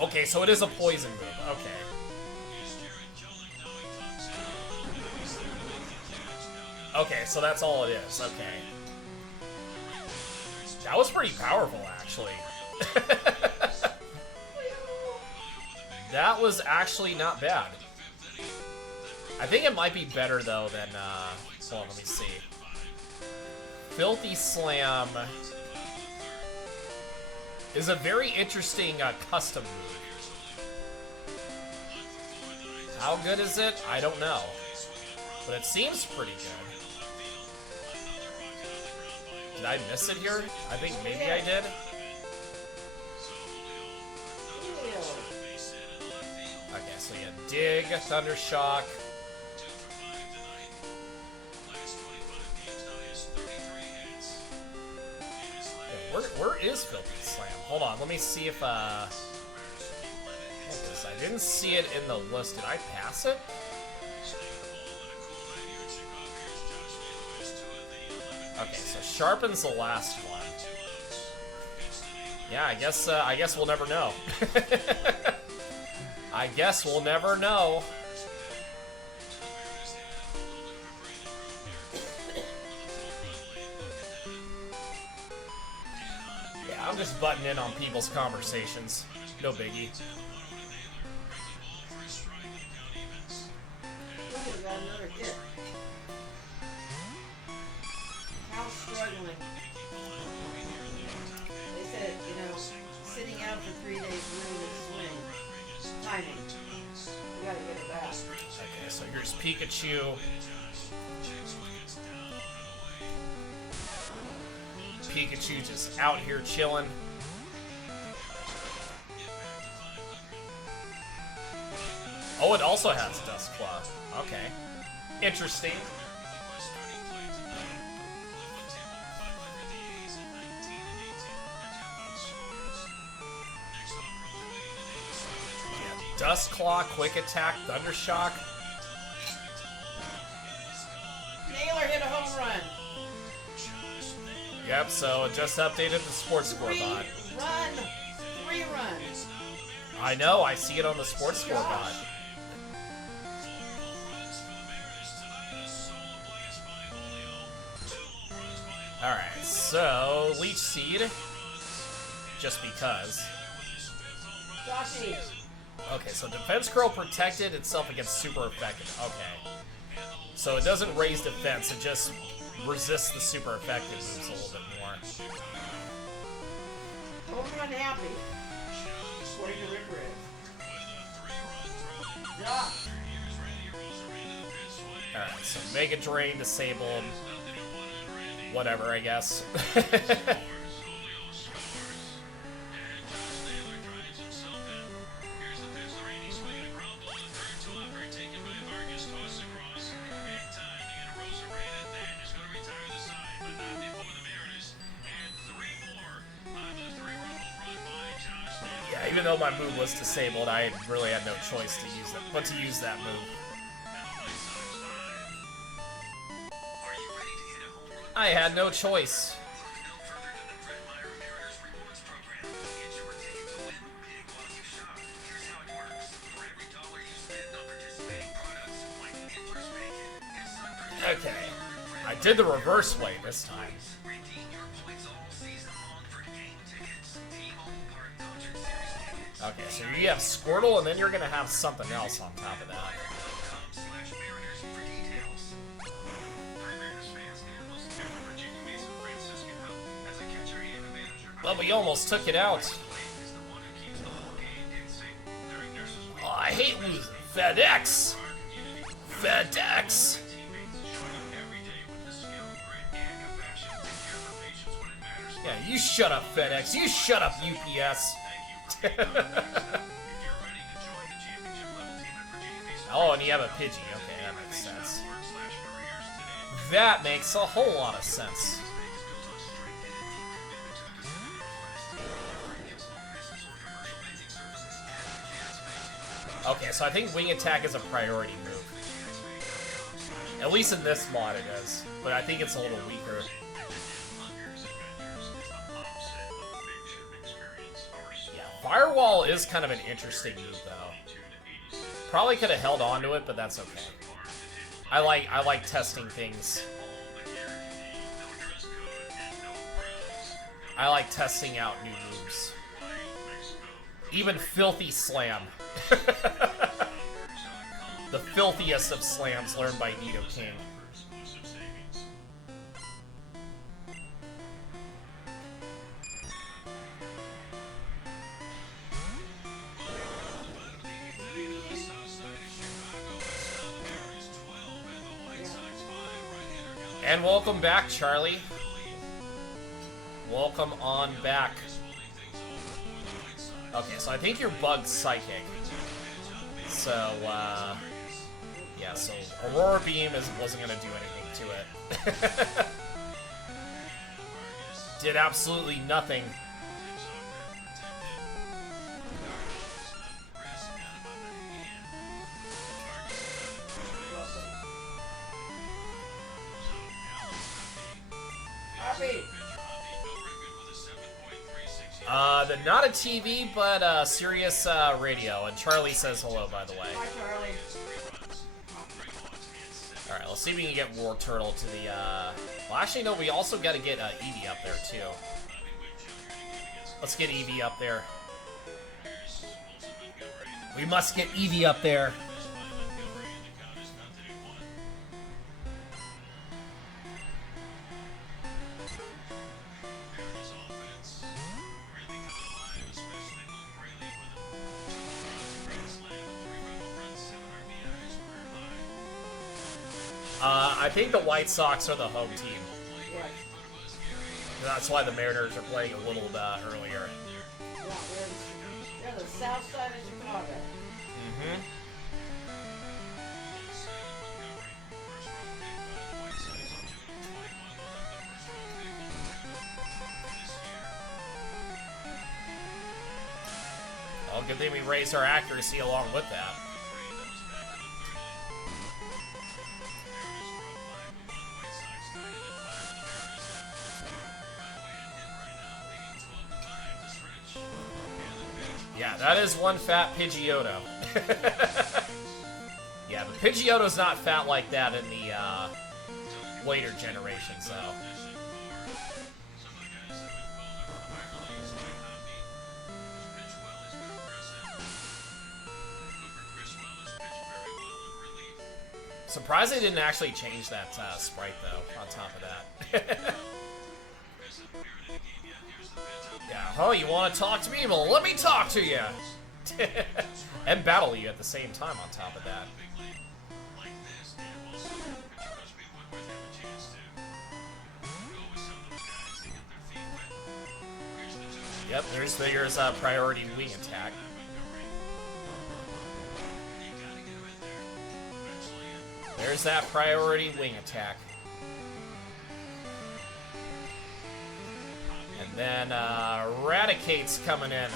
Okay, so it is a poison move. Okay. Okay, so that's all it is. Okay. That was pretty powerful, actually. That was actually not bad. I think it might be better, though, than... hold on, let me see. Filthy Slam... is a very interesting custom move. How good is it? I don't know. But it seems pretty good. Did I miss it here? I think maybe I did. Okay, so yeah, Dig, Thundershock. Where is Filthy Slam? Hold on, let me see if, I didn't see it in the list. Did I pass it? Okay, so Sharpen's the last one. Yeah, I guess we'll never know. I guess we'll never know. I'm just butting in on people's conversations. No biggie. Look, I got another hit. How's struggling? They said, sitting out for 3 days ruined his swing. Timing. We gotta get it back. Okay, so here's Pikachu. Pikachu just out here chilling. Oh, it also has Dustclaw. Okay. Interesting. Yeah, Dustclaw, Quick Attack, Thundershock. Naylor hit a home run. Yep, so it just updated the sports score bot. 3 runs. I know, I see it on the sports score bot. Alright, so Leech Seed. Just because. Joshy. Okay, so Defense Curl protected itself against super effective. Okay. So it doesn't raise defense, it just resists the super effective moves a little bit more. Home run happy. According to Rick Rick. Yeah. Alright, so Mega Drain disabled. Whatever, I guess. Yeah, even though my move was disabled, I really had no choice to use it, but to use that move. I had no choice. Okay. I did the reverse way this time. Okay, so you have Squirtle, and then you're gonna have something else on top of that. Well, we almost took it out. Oh, I hate losing. FedEx! FedEx! Yeah, you shut up, FedEx. You shut up, UPS. Oh, and you have a Pidgey. Okay, that makes sense. That makes a whole lot of sense. Okay, so I think Wing Attack is a priority move. At least in this mod it is, but I think it's a little weaker. Yeah, Firewall is kind of an interesting move, though. Probably could have held on to it, but that's okay. I like testing things. I like testing out new moves. Even Filthy Slam. The filthiest of slams learned by Nido King. And welcome back, Charlie. Welcome on back. Okay, so I think you're bugged psychic. So, yeah, so Aurora Beam wasn't going to do anything to it. Did absolutely nothing. The not a TV, but Sirius radio. And Charlie says hello, by the way. Hi, Charlie. Alright, let's see if we can get War Turtle to the, Well, actually, no, we also gotta get Eevee up there, too. Let's get Eevee up there. We must get Eevee up there. I think the White Sox are the home team. Yeah. That's why the Mariners are playing a little earlier. Yeah, they're the south side of Chicago. Mm-hmm. Well, good thing we raised our accuracy along with that. Yeah, that is one fat Pidgeotto. Yeah, but Pidgeotto's not fat like that in the later generations, though. Surprised they didn't actually change that sprite, though, on top of that. Yeah, oh, you want to talk to me? Well, let me talk to you! And battle you at the same time on top of that. Yep, there's a priority wing attack. There's that priority wing attack. And then, Raticate's coming in.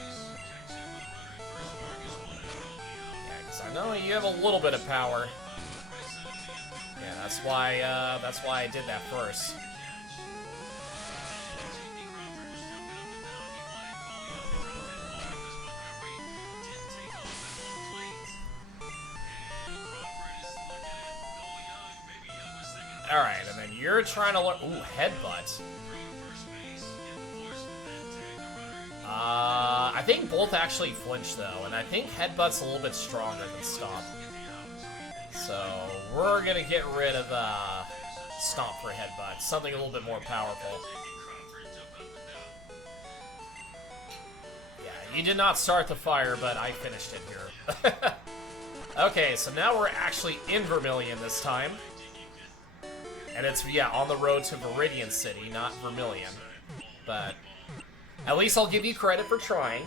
Yeah, because I know you have a little bit of power. Yeah, that's why I did that first. Alright, and then you're trying to look. Ooh, headbutt. I think both actually flinch though, and I think headbutt's a little bit stronger than stomp. So we're gonna get rid of stomp for headbutt, something a little bit more powerful. Yeah, you did not start the fire, but I finished it here. Okay, so now we're actually in Vermilion this time. And it's, yeah, on the road to Viridian City, not Vermilion. But at least I'll give you credit for trying.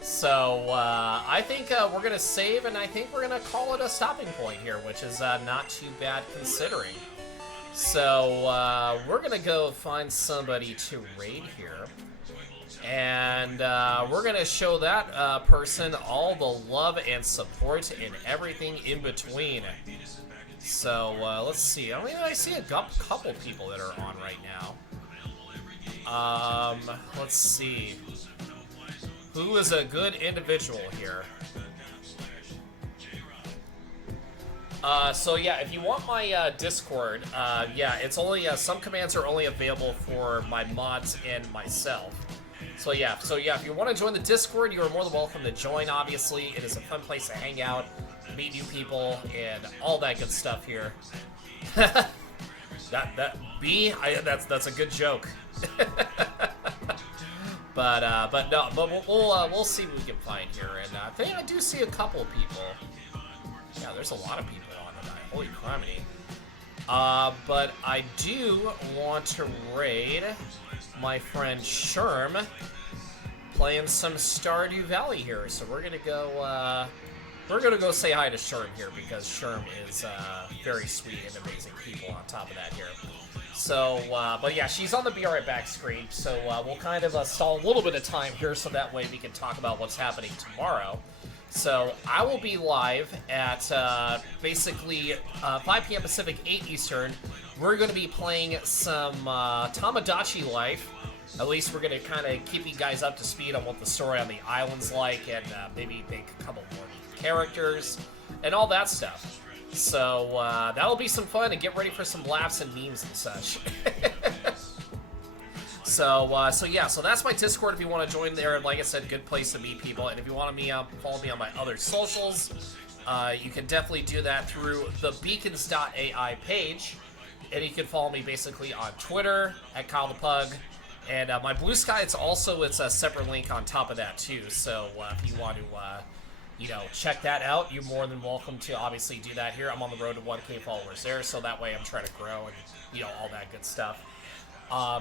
So, I think we're going to save, and I think we're going to call it a stopping point here, which is not too bad considering. So, we're going to go find somebody to raid here. And we're going to show that person all the love and support and everything in between. So, let's see. I mean, I see a couple people that are on right now. Let's see. Who is a good individual here? So yeah, if you want my Discord, yeah, it's only some commands are only available for my mods and myself. So yeah, if you want to join the Discord, you are more than welcome to join. Obviously, it is a fun place to hang out, meet new people, and all that good stuff here. That's a good joke. But we'll see what we can find here, and I do see a couple of people. Yeah, there's a lot of people on tonight. Holy criminy. But I do want to raid my friend Sherm, playing some Stardew Valley here. So we're gonna go say hi to Sherm here, because Sherm is very sweet and amazing people on top of that here. So, but yeah, she's on the Be Right Back screen, so we'll kind of stall a little bit of time here so that way we can talk about what's happening tomorrow. So, I will be live at basically 5 p.m. Pacific, 8 Eastern. We're going to be playing some Tamagotchi Life. At least we're going to kind of keep you guys up to speed on what the story on the island's like, and maybe make a couple more characters, and all that stuff. So, that'll be some fun, and get ready for some laughs and memes and such. So yeah, so that's my Discord if you want to join there. Like I said, good place to meet people. And if you want to follow me on my other socials, you can definitely do that through the beacons.ai page. And you can follow me basically on Twitter at KyleThePug. And my Blue Sky, it's a separate link on top of that too. So if you want to check that out, you're more than welcome to obviously do that here. I'm on the road to 1K followers there, so that way I'm trying to grow and, all that good stuff.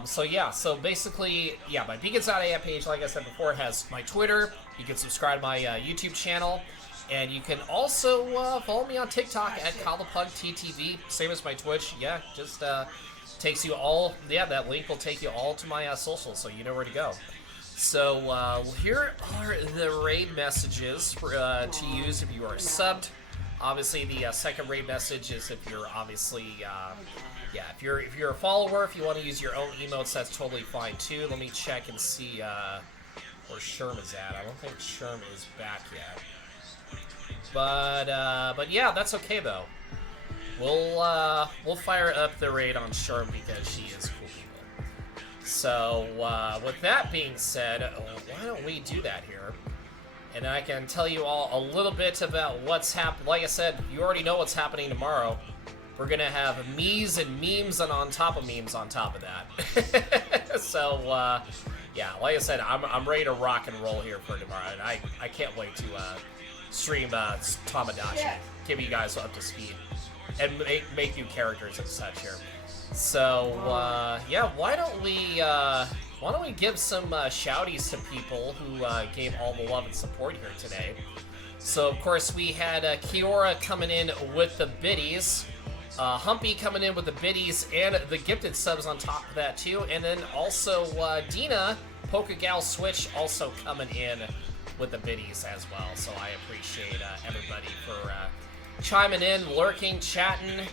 So basically, yeah, my Beacons.ai page, like I said before, has my Twitter. You can subscribe to my YouTube channel, and you can also follow me on TikTok at KyleThePugTTV, same as my Twitch. Yeah, just takes you all, that link will take you all to my socials, so you know where to go. So, here are the raid messages to use if you are subbed. Obviously, the second raid message is if you're obviously, if you're a follower, if you want to use your own emotes, that's totally fine too. Let me check and see where Sherm is at. I don't think Sherm is back yet. But yeah, that's okay though. We'll fire up the raid on Sherm because she is cool people. So, with that being said, why don't we do that here? And I can tell you all a little bit about what's happening. Like I said, you already know what's happening tomorrow. We're going to have memes and memes and on top of memes on top of that. So, yeah, like I said, I'm ready to rock and roll here for tomorrow. And I can't wait to stream Tamagotchi, give you guys up to speed, and make new characters and such here. So, yeah, why don't we give some shouties to people who gave all the love and support here today. So, of course, we had Kiora coming in with the biddies, Humpy coming in with the biddies, and the gifted subs on top of that, too. And then also Dina, Pokegal Switch, also coming in with the biddies as well. So I appreciate everybody for chiming in, lurking, chatting,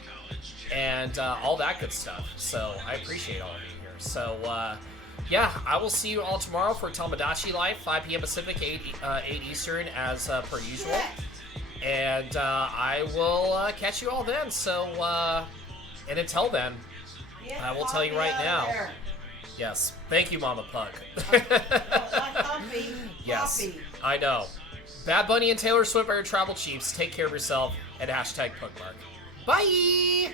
and all that good stuff. So I appreciate all of you here. So yeah, I will see you all tomorrow for Tomodachi Life, 5 p.m. Pacific, 8 Eastern, as per usual. And I will catch you all then. So, and until then, I will tell you right now. Yes, thank you, Mama Pug. Yes, I know. Bad Bunny and Taylor Swift are your travel chiefs. Take care of yourself, and hashtag Pugmark. Bye!